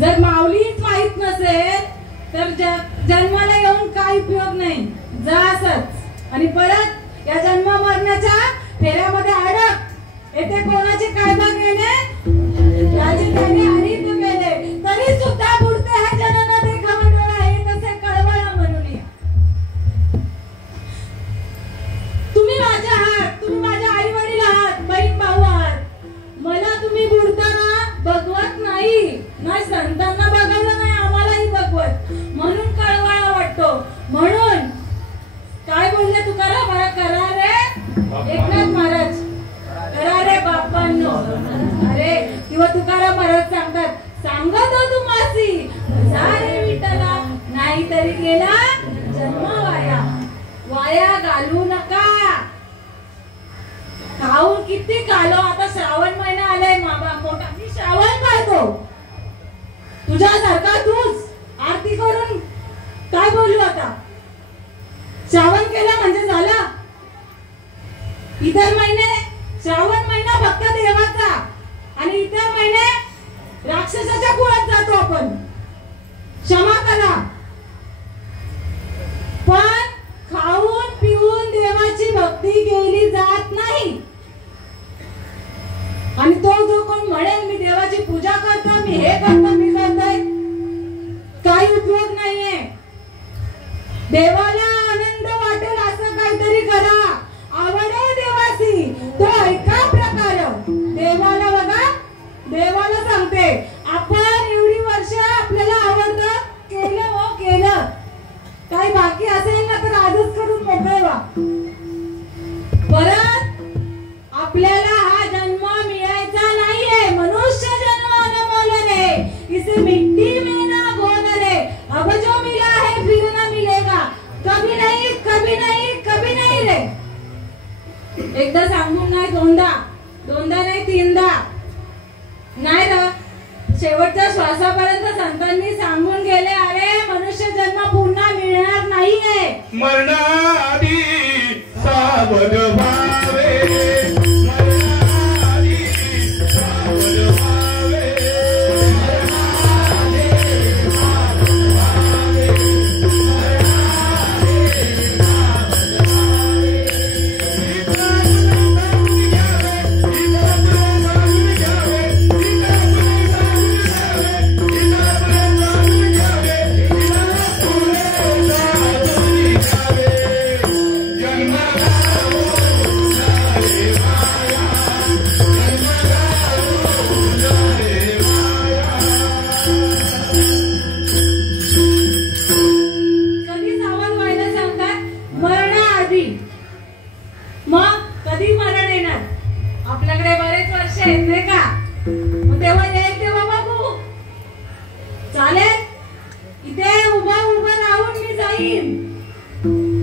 जर माऊलीच माहित नसेल तर जन्माला येऊन काही उपयोग नाही. जा असच आणि परत या जन्म मरण्याच्या फेऱ्यामध्ये अडक. येथे कोणाचे कायदा केले त्याचे त्याने अनित केले तरी सुद्धा बुडते हा जनन देखावा डोळा हे तसे कळवळा म्हणून. तुम्ही माझे आहात, तुम्ही माझ्या आई वडील आहात, बहीण भाऊ आहात. मला तुम्ही बुडताना बघवत नाही, नाही संतांना बघवलं नाही, आम्हालाही बघवत, म्हणून कळवळा वाटतो. म्हणून काय बोलले तुकाराम, करा रे एकनाथ महाराज, करा रे बापांनो. अरे किंवा तुकाराम महाराज सांगतात, सांगत हो तुम्हासी जा रे विठ्ठला, नाहीतरी गेला जन्म वाया. वाया घालू नका. खाऊन किती खालो. आता श्रावण महिना आलाय मामा मोठा, मी श्रावण पाळतो. तुझ्यासारखा तूच आरती करून काय बोलू आता. श्रावण केला म्हणजे झाला. इतर महिने, श्रावण महिना फक्त देवाचा आणि इतर महिने राक्षसाच्या कुळात जातो आपण. क्षमा करा. पण खाऊन पिऊन देवाची भक्ती केली जात नाही. आणि तो जो कोण म्हणेल मी देवाची पूजा करतो, मी हे करतो, मी करतोय, काही उपयोग नाहीये. देवाला आनंद वाटेल असं काहीतरी करा. आवड आहे देवाची, तो ऐका प्रकार. देवाला बघा, देवाला सांगते आपण एवढी वर्ष आपल्याला आवडतं केलं हो केलं. काही बाकी असेल ना तर आजच करून मोकळे व्हा. परत आपल्याला हा जन्म मिळायचा नाहीये. मनुष्य जन्म अनमोल है, इसे मिट्टी में ना घोल रे. अब जो मिला है फिर ना मिलेगा. कभी नहीं, कभी नहीं, कभी नहीं रे. एकदा सांगून नाही, दोनदा, दोनदा नाही, तीनदा नाही ना, शेवटच्या श्वासापर्यंत संतांनी सांगून गेले, अरे मनुष्य जन्म पुन्हा मिळणार नाहीये. मरणाआधी सावध व्हावे, मरणाआधी सावध व्हावे, मरणाआधी सावध व्हावे, मरणाआधी सावध व्हावे. कधी सावध व्हायला सांगतात? मरणाआधी. मग कधी मरण येणार? आपल्याकडे बरेच वर्ष आहेत नाही का. मग तेव्हा येईल तेव्हा बघू. चालेल, इथे उभा उभा राहून मी जाईन.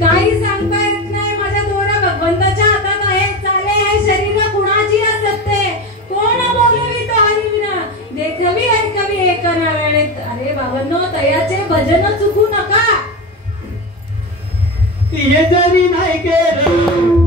काही सांगता येत नाही. माझ्या दोरा भगवंताच्या हातात आहे. चाले हे शरीर कुणाची असते, कोण बोलवी तो हरिविना, देखवी ऐकवी हे करणारे. अरे बाबांनो, तयाचे भजन चुकू नका. हे जरी नाही केलं,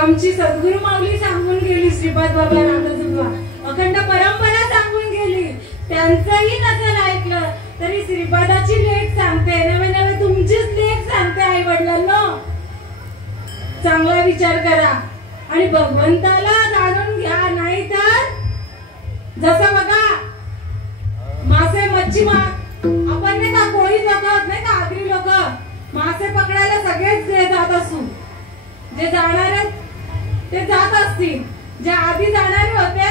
आमची सद्गुरु माऊली सांगून गेली, श्रीपाद बाबा रामदासबाबा अखंड परंपरा सांगून गेली. त्यांचंही नसेल ऐकलं तरी श्रीपादाची लेख सांगते, नवे नवे तुमचीच लेख सांगते. आई वडिलांनो, चांगला विचार करा आणि भगवंताला जाणून घ्या. नाही तर जसं बघा मासे मच्छीमार, आपण नाही का कोळी लोक नाही का, आगरी लोक मासे पकडायला सगळेच जात असू. जे जाणारे ते जात असतील, जे आधी जाणारे होते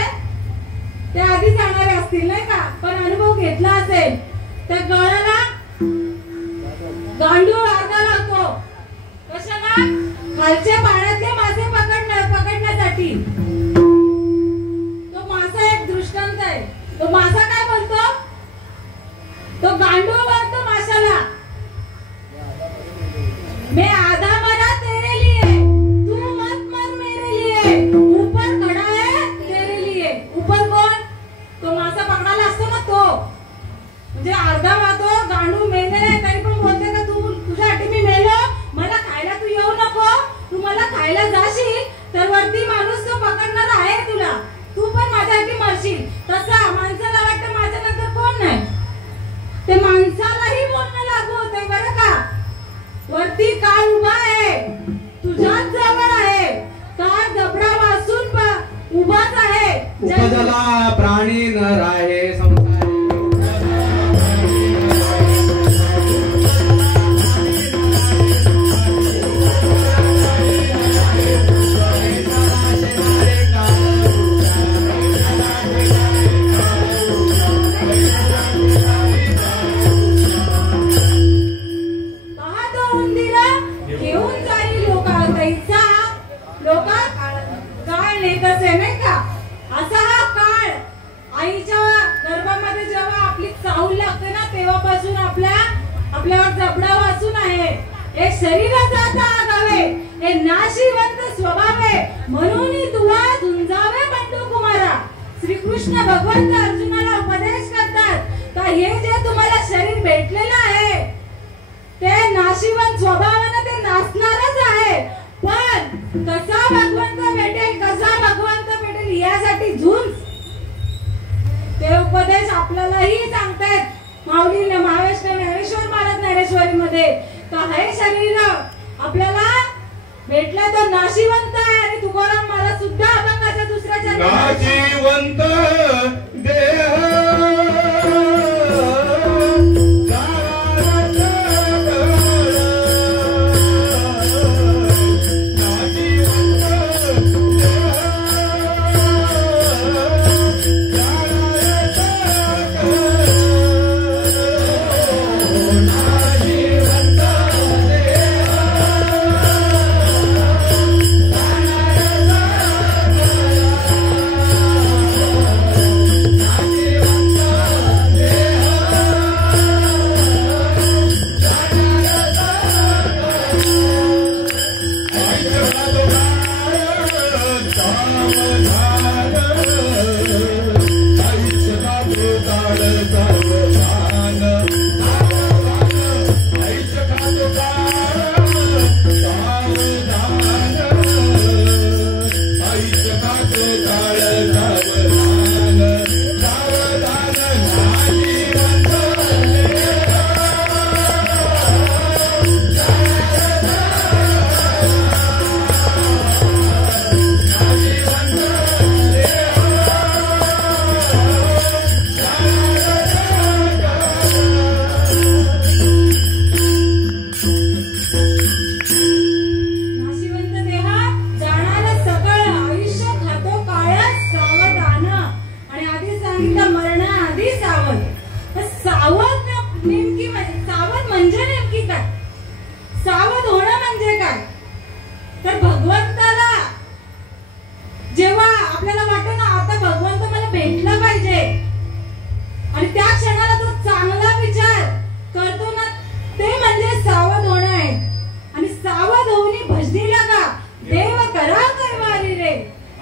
ते आधी जाणारे असतील नाही का. पण अनुभव घेतला असेल तर गळाला म्हणजे अर्धा वातो गांडू मेले नाही तरी पण बोलते का तू तुझ्यासाठी मी मेलो, मला खायला तू येऊ नको, तू मला खायला जाशील तर वरती माणूस तो पकडणार आहे तुला, तू पण माझ्यासाठी मरशील. तसा माणसाला वाटतं माझ्यानंतर कोण नाही, ते माणसालाही बोलणं लागू होतंय बरं का. वरती काळ उभा आहे, तुझ्याच जवळ आहे, काळ जबडा वासून उभाच आहे. उपजला प्राणी नर आहे संसारी. घेऊन जाईल लोकांचा लोकात काळ नेतच आहे नाही का. असा हा काळ आईच्या गर्भामध्ये जेव्हा आपली चाहूल लागते ना तेव्हापासून आपल्यावर जबडा वासून आहे. हे शरीराचा आगावे, हे नाशिवंत स्वभाव आहे, म्हणून तुला झुंजावे बंडू कुमारा. श्रीकृष्ण भगवंत अर्जुनाला उपदेश करतात का हे जे तुम्हाला शरीर भेटलेलं आहे ते नाशिवंत स्वभावाने ते नाचणारच आहे, पण कसा भगवंत भेटेल, कसा भगवंत भेटेल यासाठी झुंज. ते उपदेश आपल्यालाही सांगतायत माऊली महाराष्ट्र ज्ञानेश्वर महाराज ज्ञानेश्वरी मध्ये का हे शरीर आपल्याला भेटलं तर नाशिवंत आहे. आणि तुकाराम महाराज सुद्धा अभंगाच्या दुसऱ्या नाशिवंत देह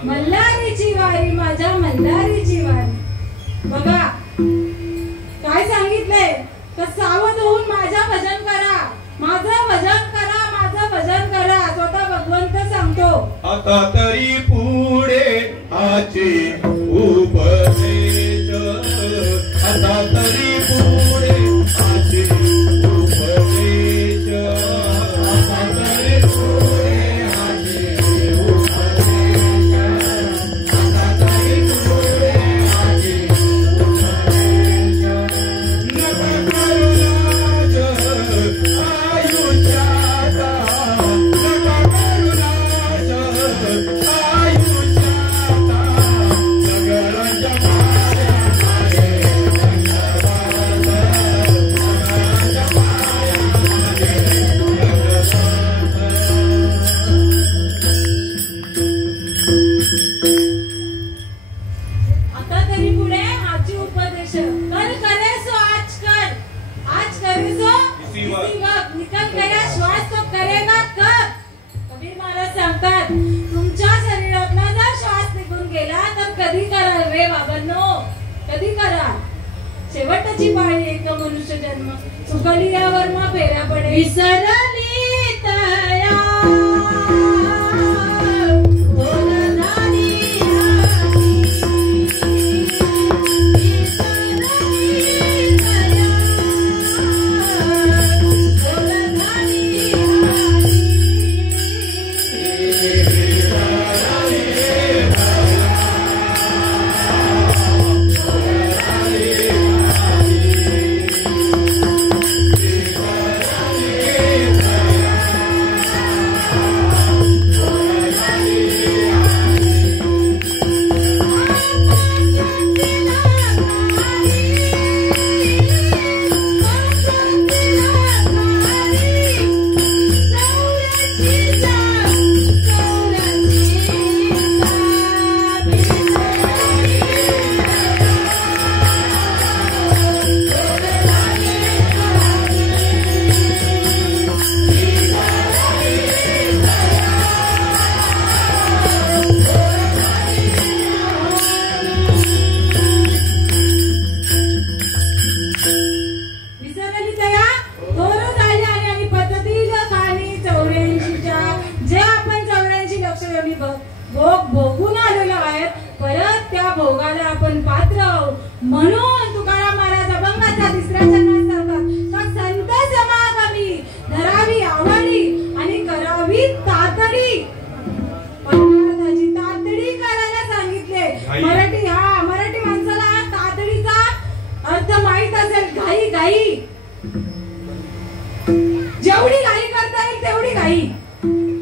मल्हारीची वारी, माझ्या मल्हारीची वारी. बघा काय सांगितलंय तर सावध होऊन माझ्या भजन करा, माझं भजन करा, माझं भजन करा. स्वतः भगवंत सांगतो आता तरी पुढे आचे उपदेश, आता तरी पुढे आचे उपदेश, आता तरी पुढे आचे उपदेश, आता तरी पुढे आचे उपदेश. नका करू लाज आयुष्याचा, नका करू लाज आयुष्याचा, सगळ्यांच्या माया मागे धन्यवाद. देवाची पाळी एक मनुष्य जन्म चुकली यावर मग फेऱ्या पडे विसरली तया भोगून आलेलो आहेत परत त्या भोगाला आपण पात्र आहोत म्हणून तुकाराम महाराज अभंगाचा तिसऱ्या चरणात सांगतात का संत समागमी धरावी आवडी आणि करावी तातडी परमार्थाची तातडी करायला सांगितले मराठी माणसाला तातडीचा अर्थ माहित असेल घाई घाई जेवढी घाई करता येईल तेवढी घाई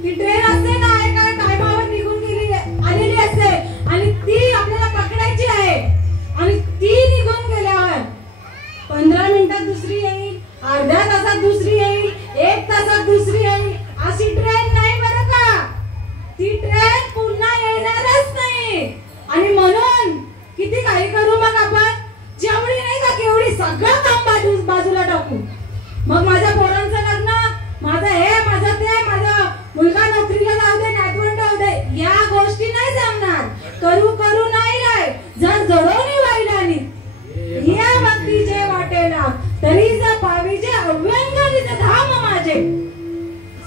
ती ट्रेन असते ना एका टायमावर निघून गेली आलेली असते आणि ती आपल्याला पकडायची आहे आणि ती निघून गेल्यावर 15 मिनिटात दुसरी येईल अर्ध्या तासात दुसरी येईल 1 तासात दुसरी येईल अशी ट्रेन नाही बरं का ती ट्रेन पुन्हा येणारच नाही आणि म्हणून किती घाई करू मग आपण जेवढी नाही का केवढी सगळं काम बाजूला टाकू मग माझ्या पोरांचं लग्न माझं हे माझं ते माझा मुलगा नोकरीला जाऊ दे नातवंड होऊ दे या गोष्टी नाही जमणार करू नाही राय जर जडवणी व्हायला नाही या भक्तीचे वाटेला तरी जर पावीचे अव्यंग धाम माझे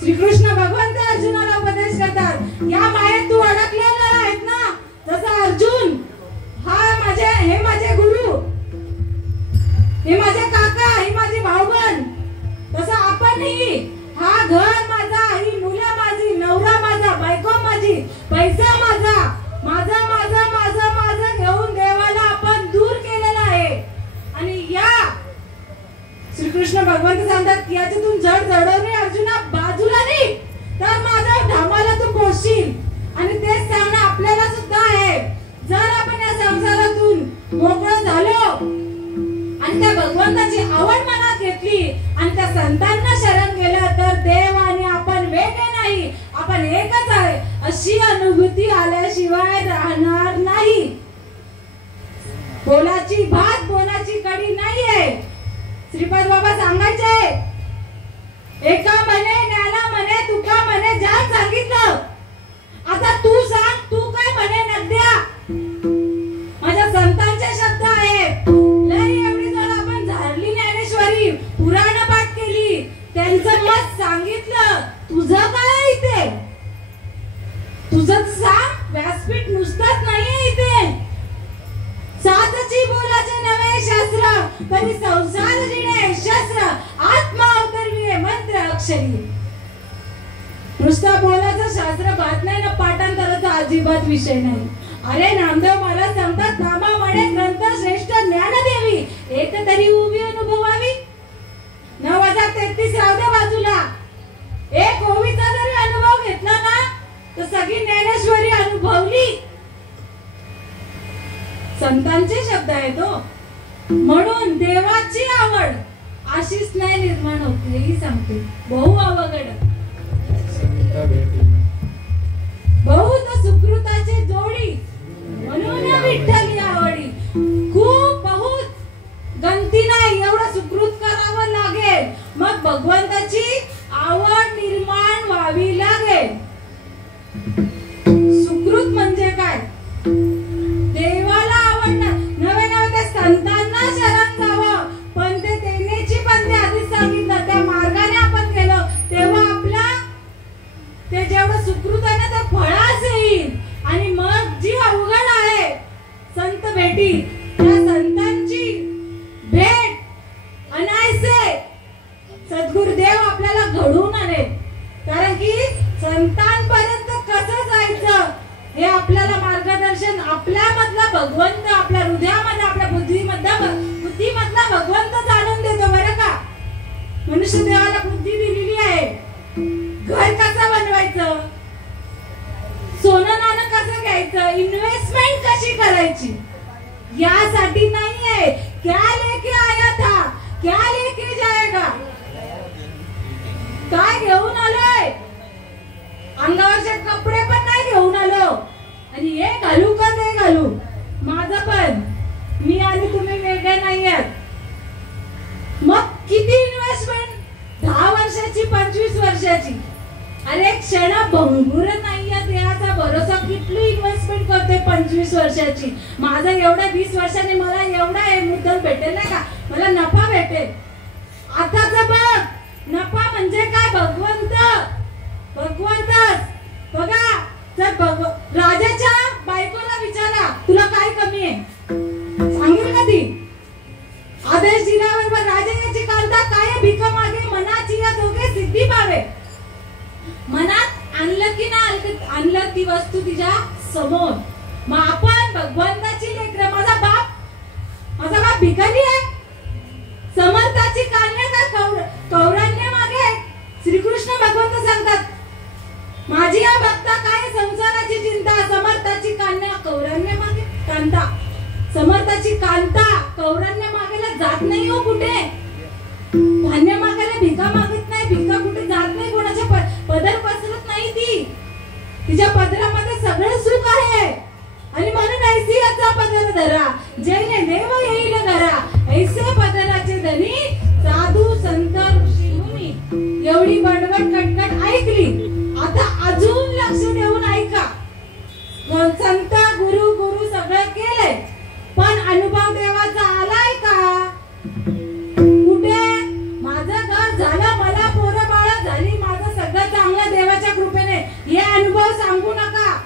श्रीकृष्ण भगवंत अर्जुनाला उपदेश करतात या मायेत तू अडकलेला आहेत ना जसं अर्जुन हे माझे गुरु हे माझे काका हे माझे भाऊबंद तसं आपणही हा घर माझा ही मुलं माझी नवरा माझा बायको माझी पैसा माझा घेऊन देवाला आपण दूर केलेला आहे आणि या श्रीकृष्ण भगवंत सांगतात याच्यातून जडवणे अर्जुना बाजूला नाही तर माझ्या धामाला तू पोहोचशील आणि तेच सांगणं आपल्याला सुद्धा आहे जर आपण या संसारातून मोकळं झालो आणि त्या भगवंताची आवड मनात घेतली आणि त्या संतांना शरण गेलं तर देव आणि आपण वेगळे नाही आपण एकच आहे अशी अनुभूती आल्याशिवाय राहणार नाही बोलाची भात बोलाची कडी नाहीये श्रीपाद बाबा सांगायचे एका म्हणे ज्ञाना म्हणे तुका म्हणे ज्ञान सांगितलं आता तू सांग तू काय म्हणे नद्या माझ्या संतांचे शब्द आहेत लई एवढी जर आपण झारली ज्ञानेश्वरी पुराण पाठ केली त्यांचं मत सांगितलं तुझं काय इथे तुझं सांग व्यासपीठ नुसतंच नाहीये इथे सातची बोलाचे नवे शास्त्र तरी संसार जिणे शास्त्र आत्मा अवतरविये मंत्र अक्षरी नुसतं बोलाचं शास्त्र पाहत नाही ना पाठांतराचा अजिबात विषय नाही अरे नामदेव मला सांगतात नामा म्हणे ग्रंथ श्रेष्ठ ज्ञान देवी एक तरी उभी अनुभवावी 9033 राहू बाजूला एक ओवीचा जरी अनुभव घेतला ना तर सगळी ज्ञानेश्वरी अनुभवली संतांचे शब्द आहे तो म्हणून देवाची आवड अशीच नाही निर्माण होते हेही सांगते बहु अवघड बहुत सुकृताची जोडी म्हणून विठ्ठली आवडी खूप बहुत गंती नाही एवढं सुकृत करावं लागेल मग भगवंताची आवड निर्माण व्हावी लागेल सुकृत म्हणजे काय देवाला आवडणं नवे नवे त्या संतांना शरण जावं मनुष्य देवाला बुद्धी दिलेली आहे. घर कसं बनवायचं, सोनं नाणं कसं घ्यायचं, इन्व्हेस्टमेंट कशी करायची, यासाठी नाहीये. क्या लेके आया था क्या लेके जाएगा. काय घेऊन आलोय, अंगावरचे कपडे पण नाही घेऊन आलो आणि हे घालू का ते घालू. माझं पण, मी आणि तुम्ही वेगळे नाही आहेत. मग किती इन्व्हेस्टमेंट, 10 वर्षाची 25 वर्षाची. अरे क्षण भंगुर नाहीये देहाचा भरोसा. किती इन्व्हेस्टमेंट करते 25 वर्षाची. माझं एवढं 20 वर्षाने मला एवढा हे मुद्दल भेटेल नाही का, मला नफा भेटेल. आताच बघ, नफा म्हणजे काय, भगवंत. भगवंतच बघा. जर राजाच्या बायकोला विचारा तुला काय कमी आहे, सांगेल का ती. आदेश दिल्याबरोबर राजा याची कांता काय भीक मागे, मनाची या दोघे सिद्धी पावे. मनात आणलं की ना आणलं ती वस्तू तिच्या समोर. मग आपण भगवंताची लेकरं. माझा बाप भिकारी आहे. समर्थाची कान्या का कौरण्य मागे. श्रीकृष्ण भगवंत सांगतात, माझी या भक्ता काय संसाराची चिंता, समर्थाची कान्या कौरण्य मागे. कांता, समर्थाची कांता कौरण्य मागायला जात नाही हो कुठे. धान्य मागायला भिका मागत नाही, भिका कुठे जात नाही, कोणाच्या पदर पसरत नाही ती. तिच्या पदरामध्ये सगळं सुख आहे. आणि म्हणून ऐसी याचा पदर धरा, जैने देव येईल घरा. ऐसे पदराचे धनी साधू संत ऋषी मुनी. एवढी बडबड कटकट ऐकली, आता अजून लक्ष देऊन ऐका. संत गुरु सगळं केलंय, पण अनुभव देवाचा आलाय का कुठे. माझं घर झालं, मला पोरं बाळ झाली, माझं सगळं चांगलं देवाच्या कृपेने. हे अनुभव सांगू नका.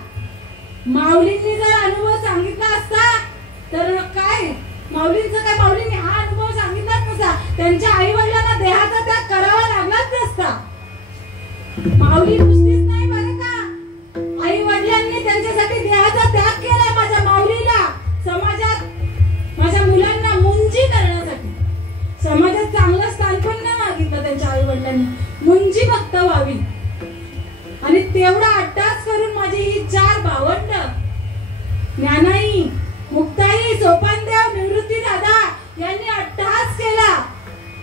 माऊलींनी जर अनुभव सांगितला असता तर काय, माऊलींचं काय, माऊलींनी हा अनुभव सांगितलाच नसता. त्यांच्या आई वडिलांना देहाचा त्याग करावा लागलाच नसता. माऊली नुसतीच नाही बरं का, आई वडिलांनी त्यांच्यासाठी देहाचा त्याग केलाय. माझ्या माऊलीला समाजात माझ्या मुलांना मुंजी करण्यासाठी, समाजात चांगलं स्थान पण नाही मागितलं त्यांच्या आई वडिलांनी, मुंजी फक्त व्हावी. आणि तेवढा अट्टास करून माझी ही 4 भावंड, ज्ञानाई, मुक्ताई, सोपानदेव, निवृत्ती दादा यांनी अट्टास केला.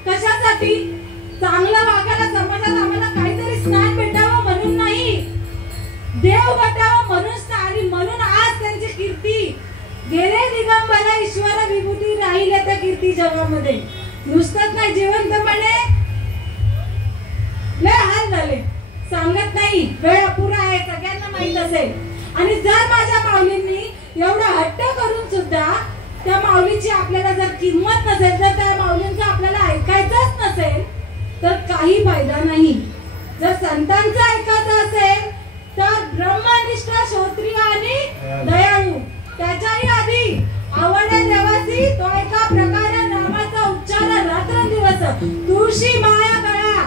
कशासाठी, चांगलं वागायला, समाजात आम्हाला काहीतरी स्थान भेटावं म्हणून नाही, देव भेटावं म्हणून. आणि म्हणून आज त्यांची कीर्ती गेले दिगंबरा ईश्वर विभूती राहिले त्या कीर्ती जगामध्ये. नुसतंच नाही, जिवंतपणे लय हाल झाले, सांगत नाही, वेळ अपुरा आहे, सगळ्यांना माहित असेल. आणि जर माझ्या माऊलींनी एवढा हट्ट करून सुद्धा त्या माऊलीची आपल्याला जर किंमत नसेल, तर त्या माऊलींचं आपल्याला ऐकायचंच नसेल, तर काही फायदा नाही. जर संतांचं ऐकायचं असेल तर ब्रह्मनिष्ठ, श्रोत्रिय आणि दयाळू. त्याच्याही आधी आवडे देवासी तो एका प्रकारे नामाचा उच्चार रात्रंदिवस. तुळशी माया गळा,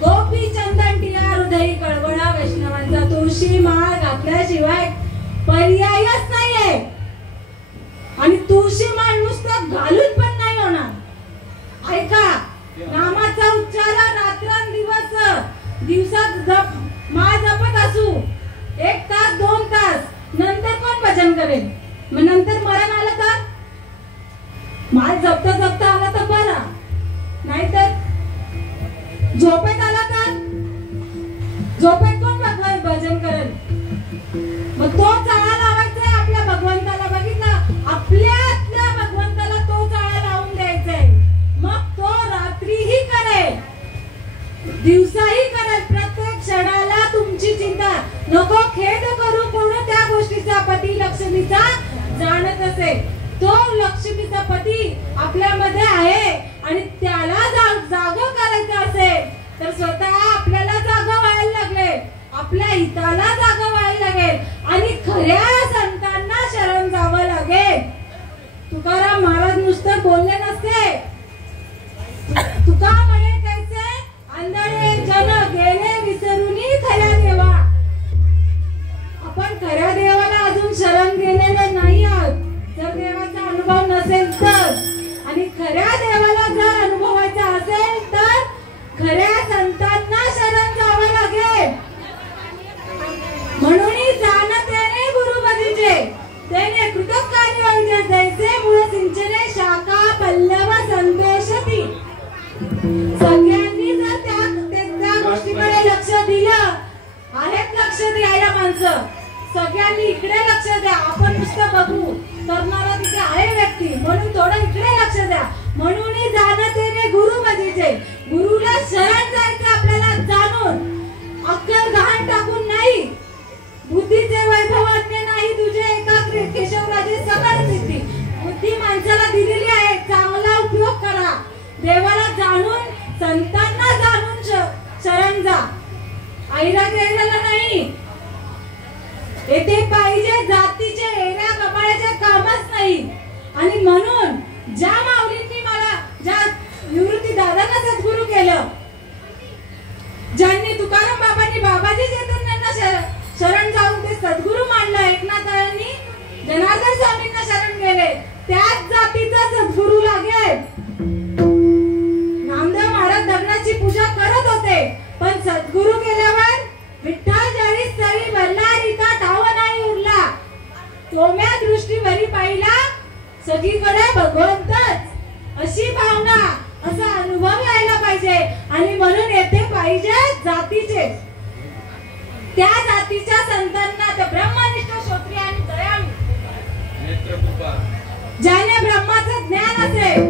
गोपी चंदन टिया हृदयी कळवळा. वैष्णवांचा तुळशी माळ घातल्याशिवाय पर्यायच नाहीये. आणि तुळशी माळ नुसतं घालून पण नाही होणार. ऐका, नामाचा उच्चार रात्रंदिवस, दिवसात जप माळ जपत असू 1 तास 2 तास, नंतर कोण भजन करेल. मग नंतर मरण आलं तर माळ जपता जपता आला तर बरा, नाहीतर झोपेत आला तर झोपेत कोण भजन करेल. मग तो चाळा लावायचा आहे आपल्या भगवंताला. बघितलं, आपल्या भगवंताला तो चाळा लावून द्यायचा आहे. मग तो रात्रीही करेल, दिवसाही करेल. प्रत्येक क्षणाला तुमची चिंता नको. खेद करू कोण त्या गोष्टीचा पती लक्ष्मीचा जाणत असे. तो लक्ष्मीचा पती आपल्यामध्ये आहे आणि त्याला जागं करायचं असेल तर स्वतः आपल्याला जागं व्हायला लागले, आपल्या हिताला जागं व्हायला लागेल आणि खऱ्या संतांना शरण जावं लागेल. तुकाराम महाराज नुसतं बोलले नसते. तुका म्हणे कैसे आंधळे जन गेले विसरूनी खऱ्या देवा. आपण खऱ्या देवाला अजून शरण गेलेले नाही आहोत. जर देवाचा अनुभव नसेल तर, आणि खऱ्या देवाला जर अनुभवायचा असेल तर संतांना जाणून शरण जा, आईला गेलेला नाही. येथे पाहिजे जातीचे एऱ्या कपाळाचे कामच नाही. आणि म्हणून ज्या माऊलींनी मला, ज्या निवृत्ती दादांना सद्गुरू केलं, ज्यांनी तुकाराम बाबांनी बाबाजी चैतन्यांना शरण जाऊन ते सद्गुरू मानलं, एकनाथांनी जनार्दन स्वामींना शरण गेले, त्याच जातीचा सद्गुरू लागेल. नामदेव महाराज दगडाची पूजा करत होते, पण सद्गुरू केल्यावर विठ्ठल जरी सरी भरला रिका ठाव नाही उरला. तोम्या दृष्टीवरी पाहिला सगळीकडे भगवंतच, अशी भावना, असा अनुभव यायला पाहिजे. आणि म्हणून येथे पाहिजे जातीचे, त्या जातीच्या संतांना, त्या ब्रह्मनिष्ठ श्रोत्री आणि दयाळू, ज्याने ब्रह्माचं ज्ञान असेल,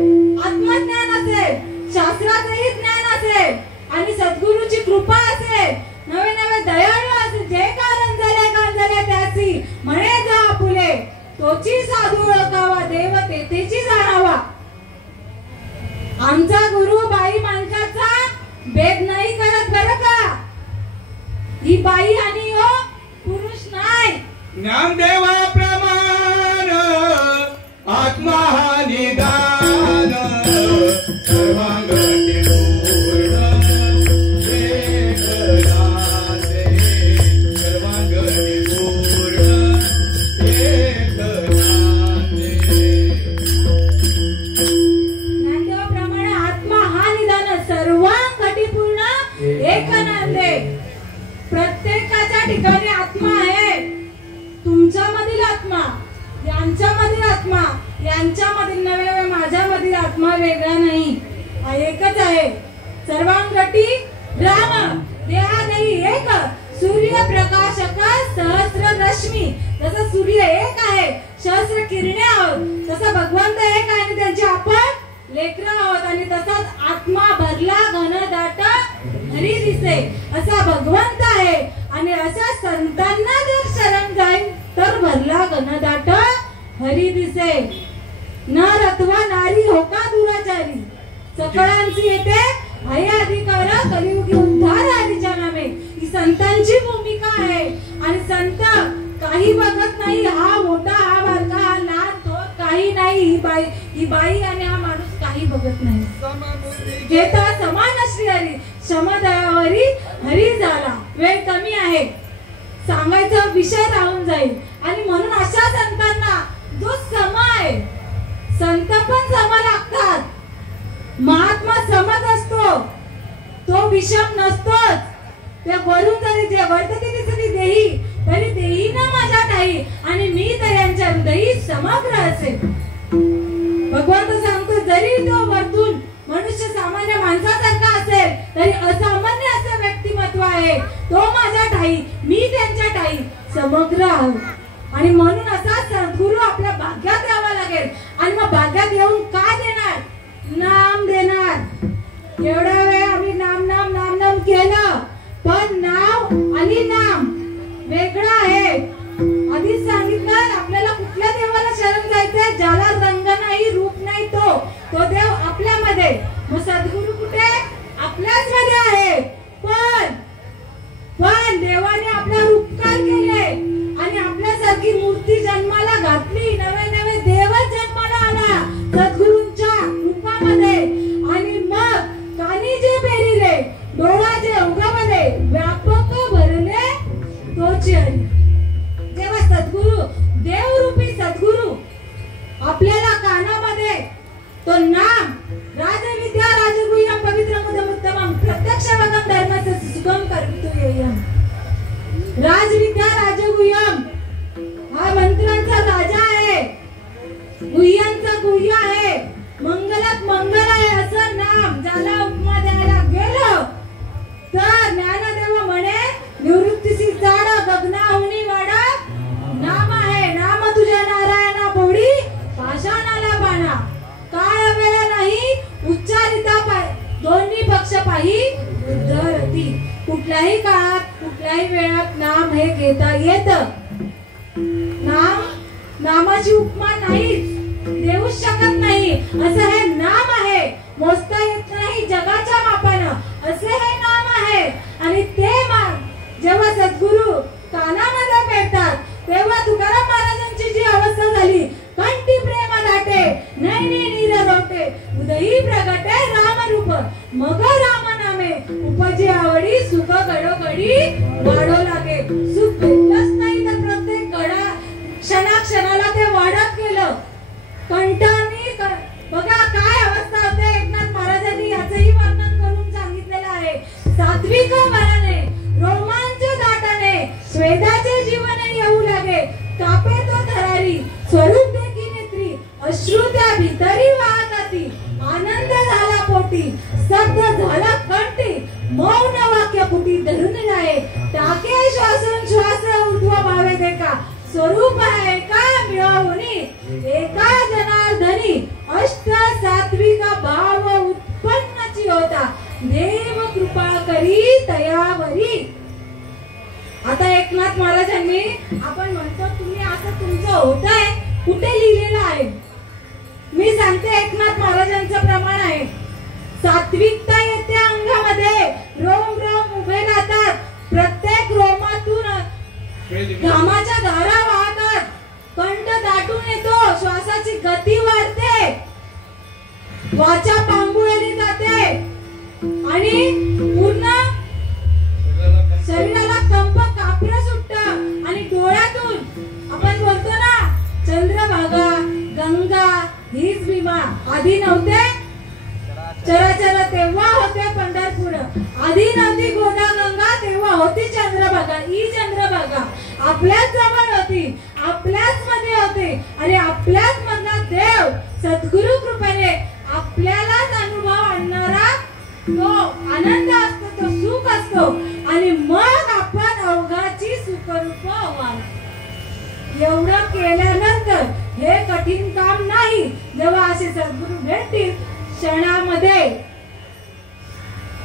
आत्मज्ञान असेल, शास्त्राचंही ज्ञान असेल आणि सद्गुरूची कृपा असेल, नवे नवे दयाळू असेल, जे कारण झाले गांजले त्याची म्हणे जा आपुले, तोची साधू ओळखावा, देव तेथेची जाणावा. आमचा गुरु बाई माणसाचा भेद नाही करत बरं का. ही बाई आणि हो पुरुष नाही. ज्ञानदेवा प्रमाण आत्मा हा निदान सर्वांगती पूर्ण एकनाथे सर्वांगती पूर्ण एकनाथे. ज्ञानदेवाप्रमाणे आत्मा हा निदान सर्वांगती पूर्ण एकनाथे. प्रत्येकाच्या ठिकाणी आत्मा आहे. तुमच्यामधील आत्मा, यांच्यामधील आत्मा, यांच्यामधील नव्हे, माझ्यामधील आत्मा वेगळा नाही, हा एकच आहे. सर्वांगती राम देहादेही एक, सूर्य प्रकाशक सहस्र रश्मी. जसं सूर्य एक आहे, सहस्र किरणे आहोत, तसं भगवंत एक आहे आणि त्यांचे आपण लेकरं आहोत. आणि तसाच आत्मा भरला घनदाट हरी दिसे, असा भगवंत आहे. आणि अशा संतांना जर शरण जाईल तर भरला घनदाट हरी दिसे. नर अथवा नारी होका दुराचारी, सकळांची येते आहे अधिकार, कलियुगी उद्धार हरीच्या नामे. ही संतांची भूमिका आहे. आणि संत काही बघत नाही, हा मोठा, हा बारका, हा लहान, तो काही नाही. ही बाई आणि हा माणूस काही बघत नाही. घेता समान श्री हरी, क्षमदयावरी हरी झाला. वेळ कमी आहे, सांगायचा विषय राहून जाईल. आणि म्हणून अशा संतांना जो सम आहे, संत पण सम लागतात. महात्मा समज असतो, तो विषम नसतोच. ते वरून जरी जे वर्तती दिसती देही, तरी देही न माझ्या ठाई, आणि मी तर यांच्या हृदयी समग्र असेल. भगवंत सांगतो, जरी तो वरतून मनुष्य सामान्य माणसासारखा असेल, तरी असामान्य असं व्यक्तिमत्व आहे. तो माझ्या ठाई, मी त्यांच्या ठाई समग्र आहोत. आणि म्हणून असा सद्गुरू आपल्या भाग्यात यावा लागेल. आणि मग भाग्यात येऊन काय देणार? नाम देणार. एवढा वेळ आम्ही नाम नाम नाम नाम केलं, पण नाव आणि नाम वेगळं आहे. आधीच सांगितलं, आपल्याला कुठल्या देवाला शरण जायचंय? ज्याला रंग नाही, रूप नाही, तो देव आपल्यामध्ये. मग सद्गुरू कुठे? आपल्याच मध्ये आहे. पण देवाने आपल्यावर उपकार केले आणि आपल्यासारखी मूर्ती जन्माला घातली. नवे नवे देव जन्माला आला सद्गुरूंच्या रूपामध्ये. आणि मग कानी जे पेरिले, डोळा जे उगवले, व्यापक भरले तोची हरी. तेव्हा सद्गुरू, देवरूपी सद्गुरू आपल्याला कानामध्ये तो नाम, राजविद्या राजगुह्यम पवित्र मुदमुत्तमम प्रत्यक्ष वगम धर्मस्य सुगम कर्तृ येयम. राजविद्या राजगुह्यम हा मंत्रांचा राजा आहे, गुह्यांचा गुह्य आहे, मंगलात मंगल आहे असं नाम. ज्याला उपमा द्यायला गेलो तर ज्ञानदेव म्हणे, निवृत्तीसी जाड गगनाहुनी वाडा नाम आहे. नाम तुझ्या नारायणा पोडी पाषाणाला बाणा. काळ वेळ नाही उच्चारिता दोन्ही पक्ष पाही उद्धरती. कुठल्याही काळात, कुठल्याही वेळात नाम हे घेता येत. नामाची उपमा नाही देऊ शकत नाही, असं हे नाम आहे. मोजता येत नाही, जगाच्या मापात प्रगटे रामरूप मग राम नामे उपजे आवडी सुख घडोघडी वाढो लागे. सुख भेटलंच नाही तर प्रत्येक क्षणाला ते वाढत गेलं. कंटाळणी बघा काय अवस्था होते. एकनाथ महाराजांनी याचंही वर्णन करून सांगितलेलं आहे. सात्विक वराने रोमांच दाटाने स्वेदाचे जीवन येऊ लागे. कापे तो धरारी स्वरूप देखी नेत्री अश्रू त्या भीतरी वाहताती. आनंद झाला पोटी स्तब्ध झाला कंठी मौन वाक्य फुटी धरून राहे. टाके श्वासन श्वास ऊर्ध्व भावे देखा स्वरूप आहे का मिळवणी एका जनार्दनी अष्ट सात्विक भाव उत्पन्नाची होता देव कृपा करी तयावरी. आता एकनाथ महाराजांनी आपण म्हणतो तुम्ही असं तुमचं होत आहे कुठे लिहिलेलं आहे. मी सांगते एकनाथ महाराजांचं प्रमाण आहे. सात्विकता येते अंगामध्ये. रोम रोम उभे राहतात. प्रत्येक रोमातून घामाच्या धारा वाहतात. कंठ दाटून येतो. श्वासाची गती वाढते. वाचा पांगुळली जाते आणि पूर्ण शरीराला कंप कापरं सुटतं. आणि डोळ्यातून आपण बोलतो ना चंद्रभागा गंगा हीच भीमा. आधी नव्हते चराचर तेव्हा होते पंढरपूर. आधी नव्हती गोदा गंगा तेव्हा होती चंद्रभागा. ही चंद्रभागा आपल्याच जवळ होती. आपल्याच मध्ये होते. आणि आपल्याच मधला देव सद्गुरु कृपेने आपल्यालाच अनुभव आणणारा तो आनंद असतो. तो सुख असतो. आणि मग आपण अवघाची सुखरूप व्हाल. एवढं केल्यानंतर हे कठीण काम नाही. जेव्हा असे सद्गुरु भेटतील क्षणामध्ये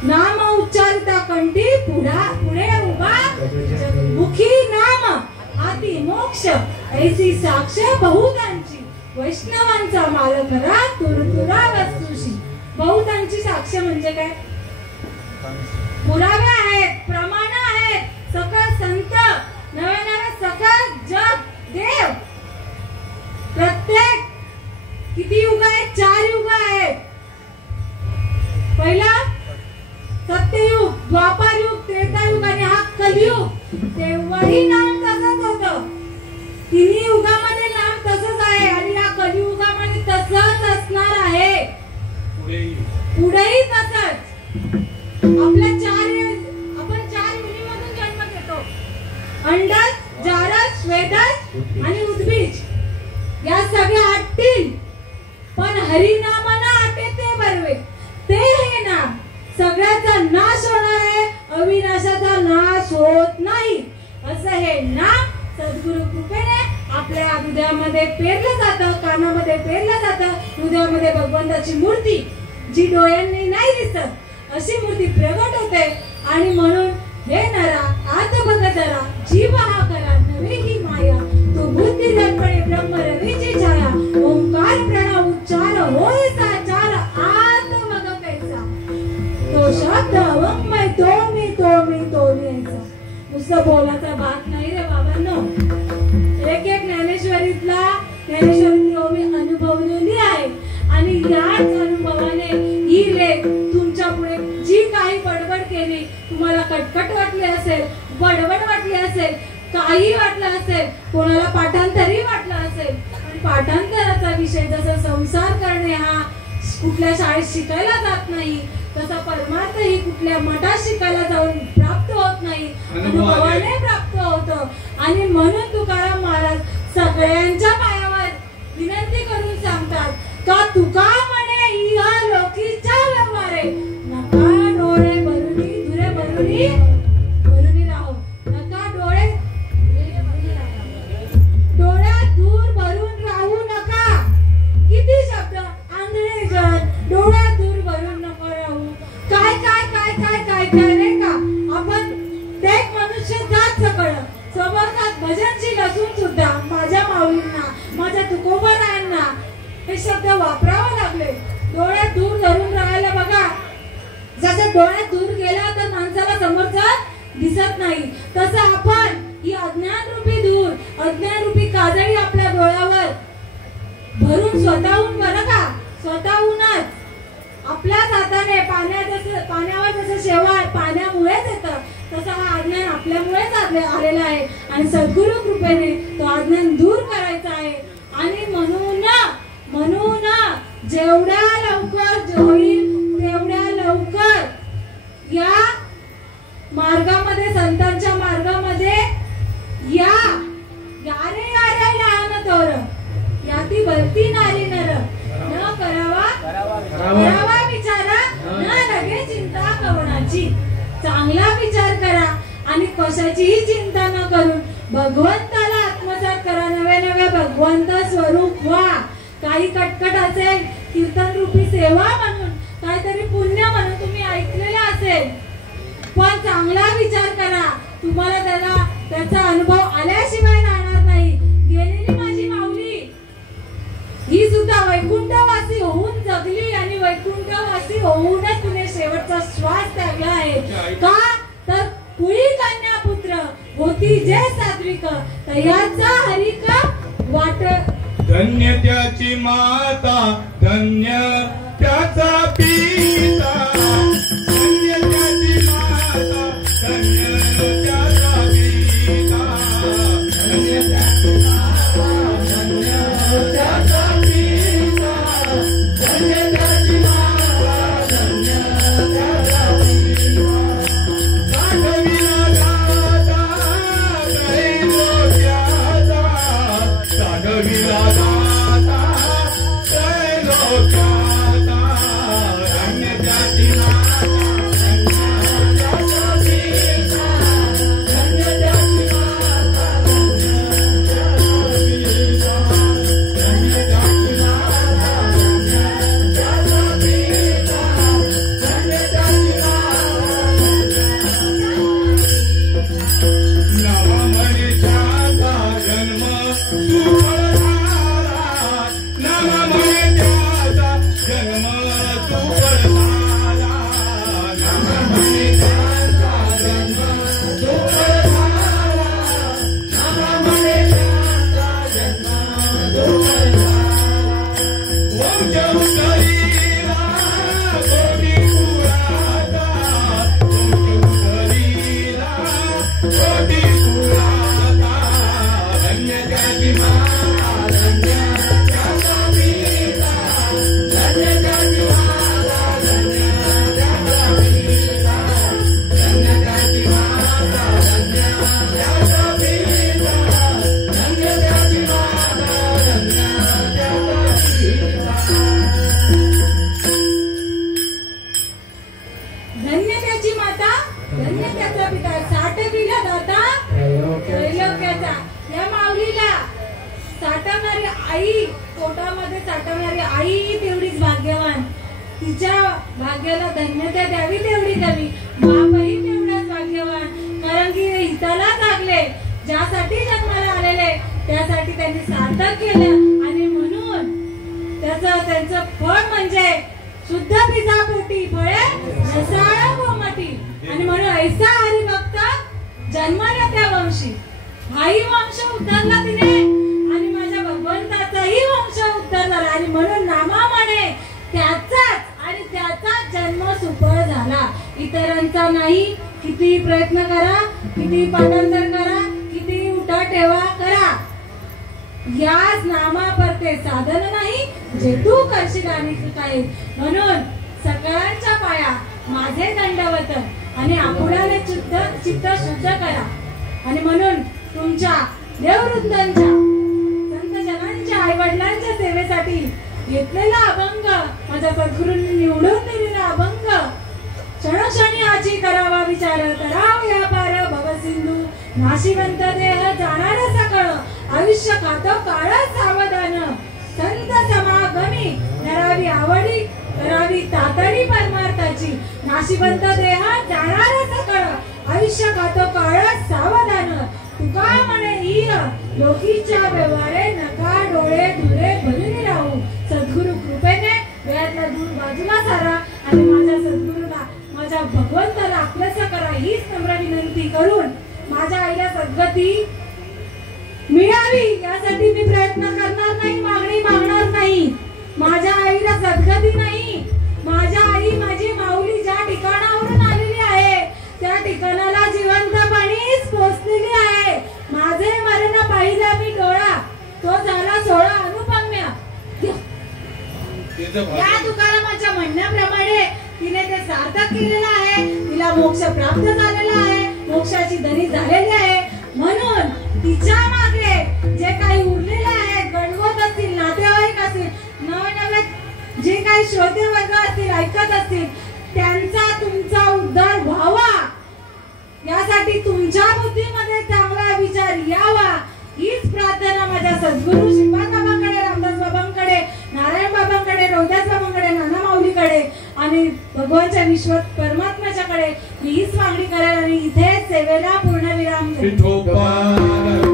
नाम उच्चारिता कंठी पुढे उभा मुखी नाम आती मोक्ष ऐसी साक्ष बहुतांची वैष्णवांचा मालक रा तुरतुरा वस्तुशी. बहुतांची साक्ष म्हणजे काय? पुरावे आहेत प्रमाण आहेत. सकळ संत नवे नवे सकळ जग देव. प्रत्येक किती युग आहेत? 4 युग आहेत. पहिला सत्ययुग द्वापार युग त्रेतायुग आणि हा कलियुग. तेव्हाही नाम तसंच होतं. तिन्ही युगामध्ये नाम तसंच आहे आणि या कलियुगामध्ये तसंच असणार आहे. पुढेही तसंच. आपण 4 योनीमधून जन्म घेतो. अंडज जारज स्वेदज आणि उद्भिज या सगळ्या आटतील. पण हरिनाम ना आटे ते बरवे. ते हे नाम सगळ्याचा नाश होणार आहे. अविनाशाचा नाश होत नाही. असं हे नाम सद्गुरु कृपेने आपल्या हृदयामध्ये पेरलं जातं. कानामध्ये पेरलं जातं. हृदयामध्ये भगवंताची मूर्ती जी डोळ्यांनी नाही दिसत अशी मूर्ती प्रगट होते. आणि म्हणून हे नरा आत बघ जरा जीव हा करा नवे ही माया. तो बुद्धी दर्पणे ब्रह्म रवीची छाया. ओंकार प्रणव उच्चार होय साचार आत बघ कैसा. तो शब्द अवंगमय तो मी ऐसा. नुसतं बोलाचा भाग नाही रे बाबांनो. एक ज्ञानेश्वरीतला मी अनुभवलेली आहे. आणि याच अनुभवाने ही लेख तुमच्या पुढे जी काही बडबड केली तुम्हाला कटकट वाटली असेल बडबड वाटली असेल काही वाटलं असेल कोणाला पाठांतरही वाटलं असेल. पण पाठांतराचा विषय जसा संसार करणे हा कुठल्या शाळेत शिकायला जात नाही तसा परमार्थ ही कुठल्या मठात शिकायला जाऊन प्राप्त होत नाही. अनुभवाने प्राप्त होतं. आणि म्हणून तुकाराम महाराज सगळ्यांच्या पायावर विनंती करून सांगतात का तुका म्हणे इहा लोकीच्या व्यवहारे नका डोळे भरुनी दुरे भरुनी राहो. नका डोळ्यात दूर भरून राहू नका. किती शब्द आंधळे जन डोळ्यात दूर भरून नको राहू. काय काय काय काय काय काय नाही का. आपण ते मनुष्य जात सकळ स्वभावात भजनशील असून सुद्धा माझ्या माऊलींना माझ्या तुकोबारायांना हे शब्द वापरावे लागले. डोळ्यात दूर धरून राहायला बघा. जसं डोळ्यात दूर गेला तर माणसाला समोरचा दिसत नाही तसं आपण ही अज्ञान रूपी दूर अज्ञान रूपी काजळी आपल्या डोळ्यावर भरून स्वतःहून बरं का स्वतःहूनच अर्थाने पाण्यावर जसं शेवाळ पाण्यामुळेच येतं, तसं हा अज्ञान आपल्यामुळेच आलेला आहे आणि सद्गुरु कृपेने तो अज्ञान दूर करायचा आहे. आणि म्हणून जेवढ्या लवकर होईल तेवढ्या लवकर या मार्गामध्ये, संतांच्या मार्गामध्ये या रे लहान तोर याती भरती नारी नर न करावा विचारा न लगे चिंता कवनाची. चांगला विचार करा आणि कशाचीही चिंता न करून भगवंताला आत्मसात करा. नवे भगवंत स्वरूप व्हा. काही कटकट असेल, कीर्तन रूपी सेवा म्हणून, काहीतरी पुण्य म्हणून तुम्ही ऐकलेले असेल, पण चांगला विचार करा. तुम्हाला त्याचा अनुभव आल्याशिवाय राहणार नाही. गेलेली माझी माऊली ही सुद्धा वैकुंठवासी होऊन जगली आणि वैकुंठवासी होऊनच तिने शेवटचा श्वास त्यागला आहे. का तर कुळी कन्या पुत्र होती जे सात्विक तयाचा हरिका वाट. धन्य त्याची माता, धन्य त्याचा पिता, धन्य त्याची माता, धन्य त्याचा पिता, धन्य त्याची माता, धन्य त्याचा पिता, धन्य त्याची माता, धन्य त्याचा पिता. साधविला दाता त्रैलोक्याचा, साधविला दाता त्रैलोक्याचा, धन्य त्याची माता, धन्य त्याचा पिता, धन्य त्याची माता, धन्य त्याचा पिता, धन्य त्याची माता, धन्य त्याचा पिता, धन्य त्याची नवा मनीषाचा जन्म सुफळ झाला, नवा मनीषाचा जन्म सुफळ झाला, नवा मनीषाचा जन्म सुफळ झाला, नवा मनीषाचा जन्म सुफळ झाला. वंश उतरीला कोटी कुळाचा, वंश उतरीला कोटी कुळाचा, धन्य त्याची माता, धन्य त्याचा पिता, धन्य त्याची माता, धन्य त्याचा पिता, धन्य त्याची माता, धन्य त्याचा पिता, धन्य त्याची माता, धन्य त्याचा पिता. धन्य त्याची माता, धन्य त्याचा पिता, साठविला दाता त्रैलोक्याचा. या माऊलीला साठवणारी आई, पोटामध्ये साठवणारी आई तेवढीच भाग्यवान. तिच्या भाग्याला धन्यता द्यावी तेवढी द्यावी. बापही तेवढाच भाग्यवान, कारण की हिताला जागले, ज्यासाठी जन्माला आलेले त्यासाठी त्यांनी सार्थक केलं. आणि म्हणून त्यांचं फळ म्हणजे शुद्ध पिजापोटी फळे रसाळ कोमटी. आणि म्हणून ऐसा हरिभक्त जन्माला त्या वंशी. हाही वंश उद्धारला तिने आणि माझ्या भगवंताचाही वंश उद्धार झाला. आणि म्हणून नामा म्हणे त्याचा जन्म सुफळ झाला, इतरांचा नाही. किती प्रयत्न करा, किती पाठांतर करा, किती उठा ठेवा करा, याच नामा परते साधन नाही जे तू करशील आणि काय. म्हणून सगळ्यांच्या पाया माझे दंडवत आणि आपुडाने चित्त शुद्ध करा. आणि म्हणून तुमच्या देववृंदांच्या, संत जनांच्या, आई वडिलांच्या सेवेसाठी घेतलेला अभंग, माझ्या सद्गुरूंनी निवडून दिलेला अभंग, क्षणोक्षणी आजी करावा विचार, कराव या पार भवसिंधू, नाशिवंत देह जाणार सकळ, आयुष्य खातो काळ सावधान, संत समागमी नरावी आवडी, करावी तातडी परमार्थाची, नाशिवंत देह जाणार सकळ, आयुष्य खातो काळ सावधान, तुका म्हणे ईर लोकीच्या व्यवहारे, नका डोळे धुरे भरून राहू. सद्गुरु कृपेने वेळातला दूर बाजूला सारा आणि माझ्या सद्गुरूला, माझ्या भगवंताला आपलंसं करा, हीच नम्र विनंती करून माझ्या आईला सद्गती मिळावी यासाठी मी प्रयत्न करणार नाही, मागणी मागणार नाही. माझ्या आईला सद्गती नाही, माझ्या आई माझी शिकणाला जिवंतपणीच पोचलेली आहे. माझे मरण पाहिला मी डोळा, तो झाला सोळा अनुपम्या. या तुकारामाच्या म्हणण्याप्रमाणे तिने ते सार्थक केलेलं आहे. तिला मोक्ष प्राप्त झालेला आहे, मोक्षाची दरी झालेली आहे. म्हणून तिच्या मागे जे काही उरलेले आहे, गणगोत असतील, नातेवाईक असतील, नवनवे जे काही श्रोते वर्ग असतील, ऐकत असतील, त्यांचा तुमचा उद्धार व्हावा, यासाठी तुमच्या बुद्धीमध्ये चांगला विचार यावा, हीच प्रार्थना माझ्या सद्गुरू श्रीपाद बाबांकडे, रामदास बाबांकडे, नारायण बाबांकडे, रौदास बाबांकडे, नाना माऊलीकडे आणि भगवानच्या विश्व परमात्म्याच्याकडे मी हीच मागणी करेन आणि इथे सेवेला पूर्णविराम देईन.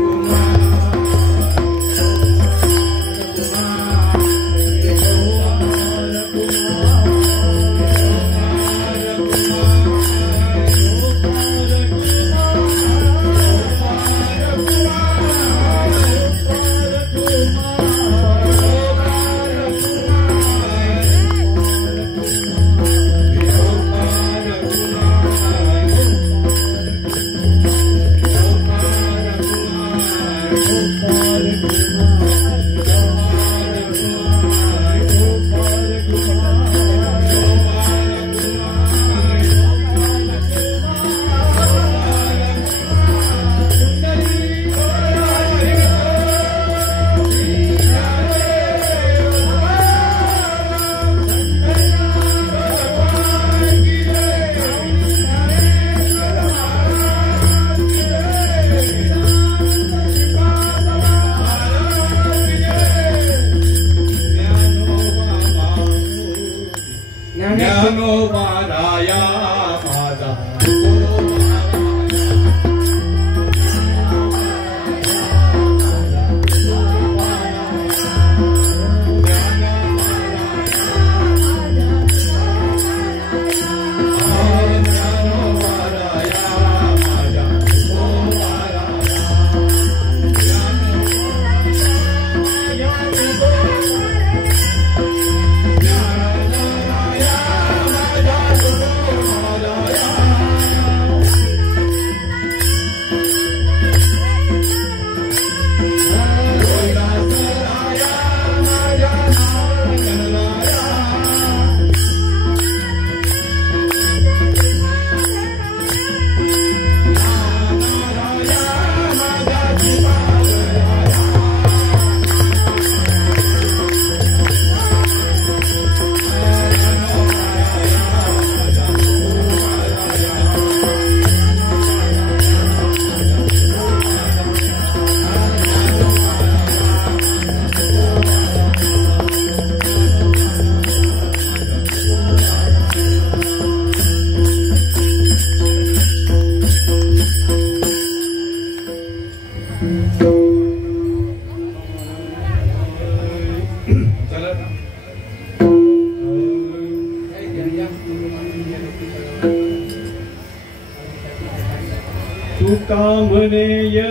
तुका म्हणेय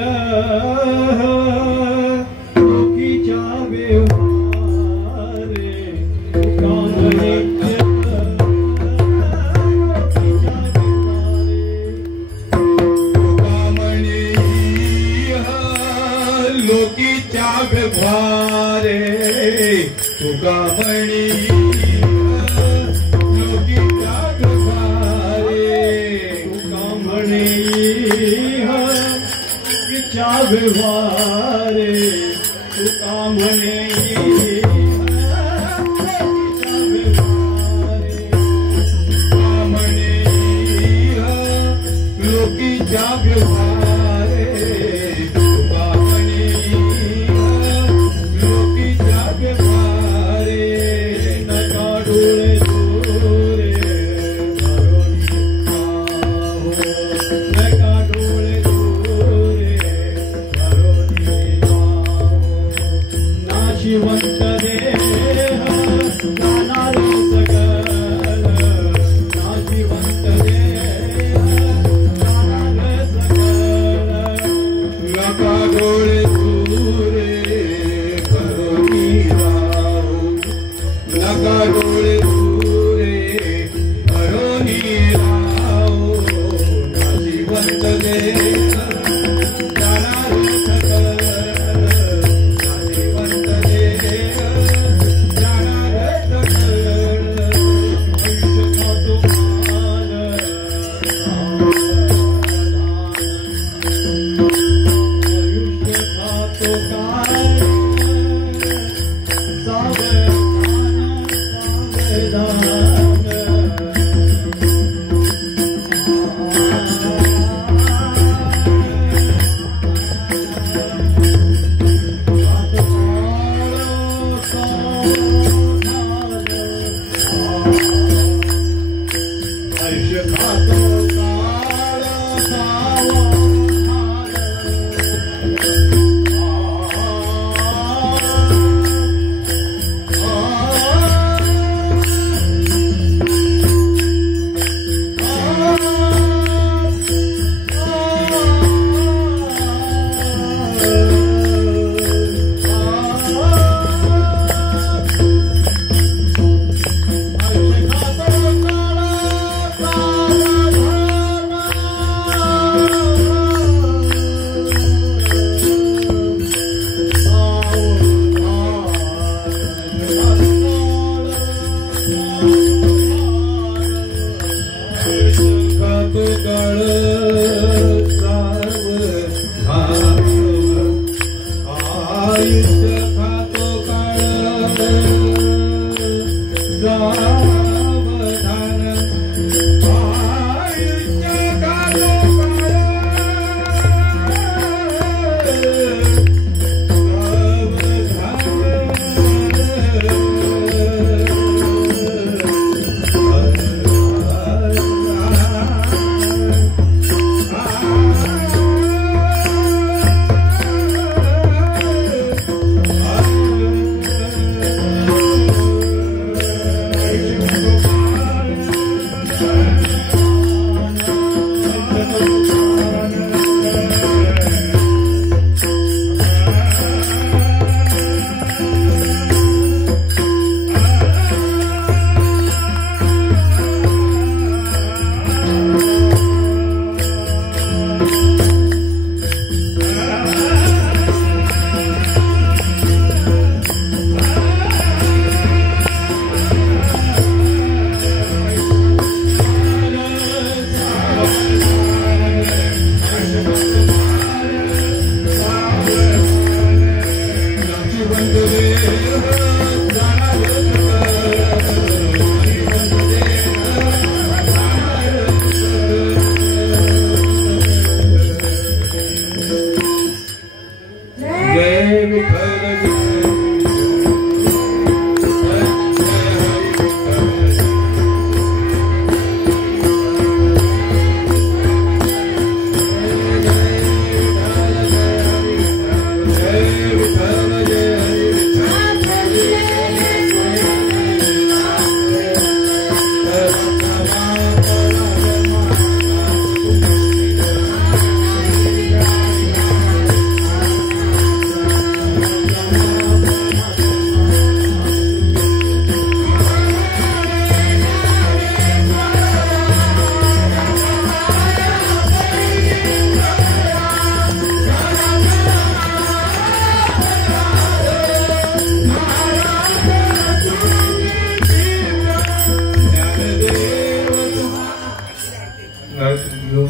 लोकीच्या व्यवहारे, तुका म्हणेय लोकीच्या व्यवहारे, लोकीच्या व्यवहारे, तुका म्हणेय लोकीच्या व्यवहारे, तुका म्हणेय लोकीच्या व्यवहारे, तुका म्हणेय लोकीच्या व्यवहारे, तुका म्हणेय लोकीच्या व्यवहारे,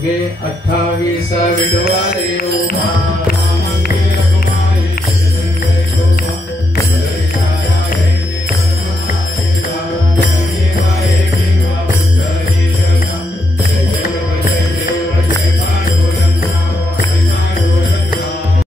मे 28 विठवारे उभा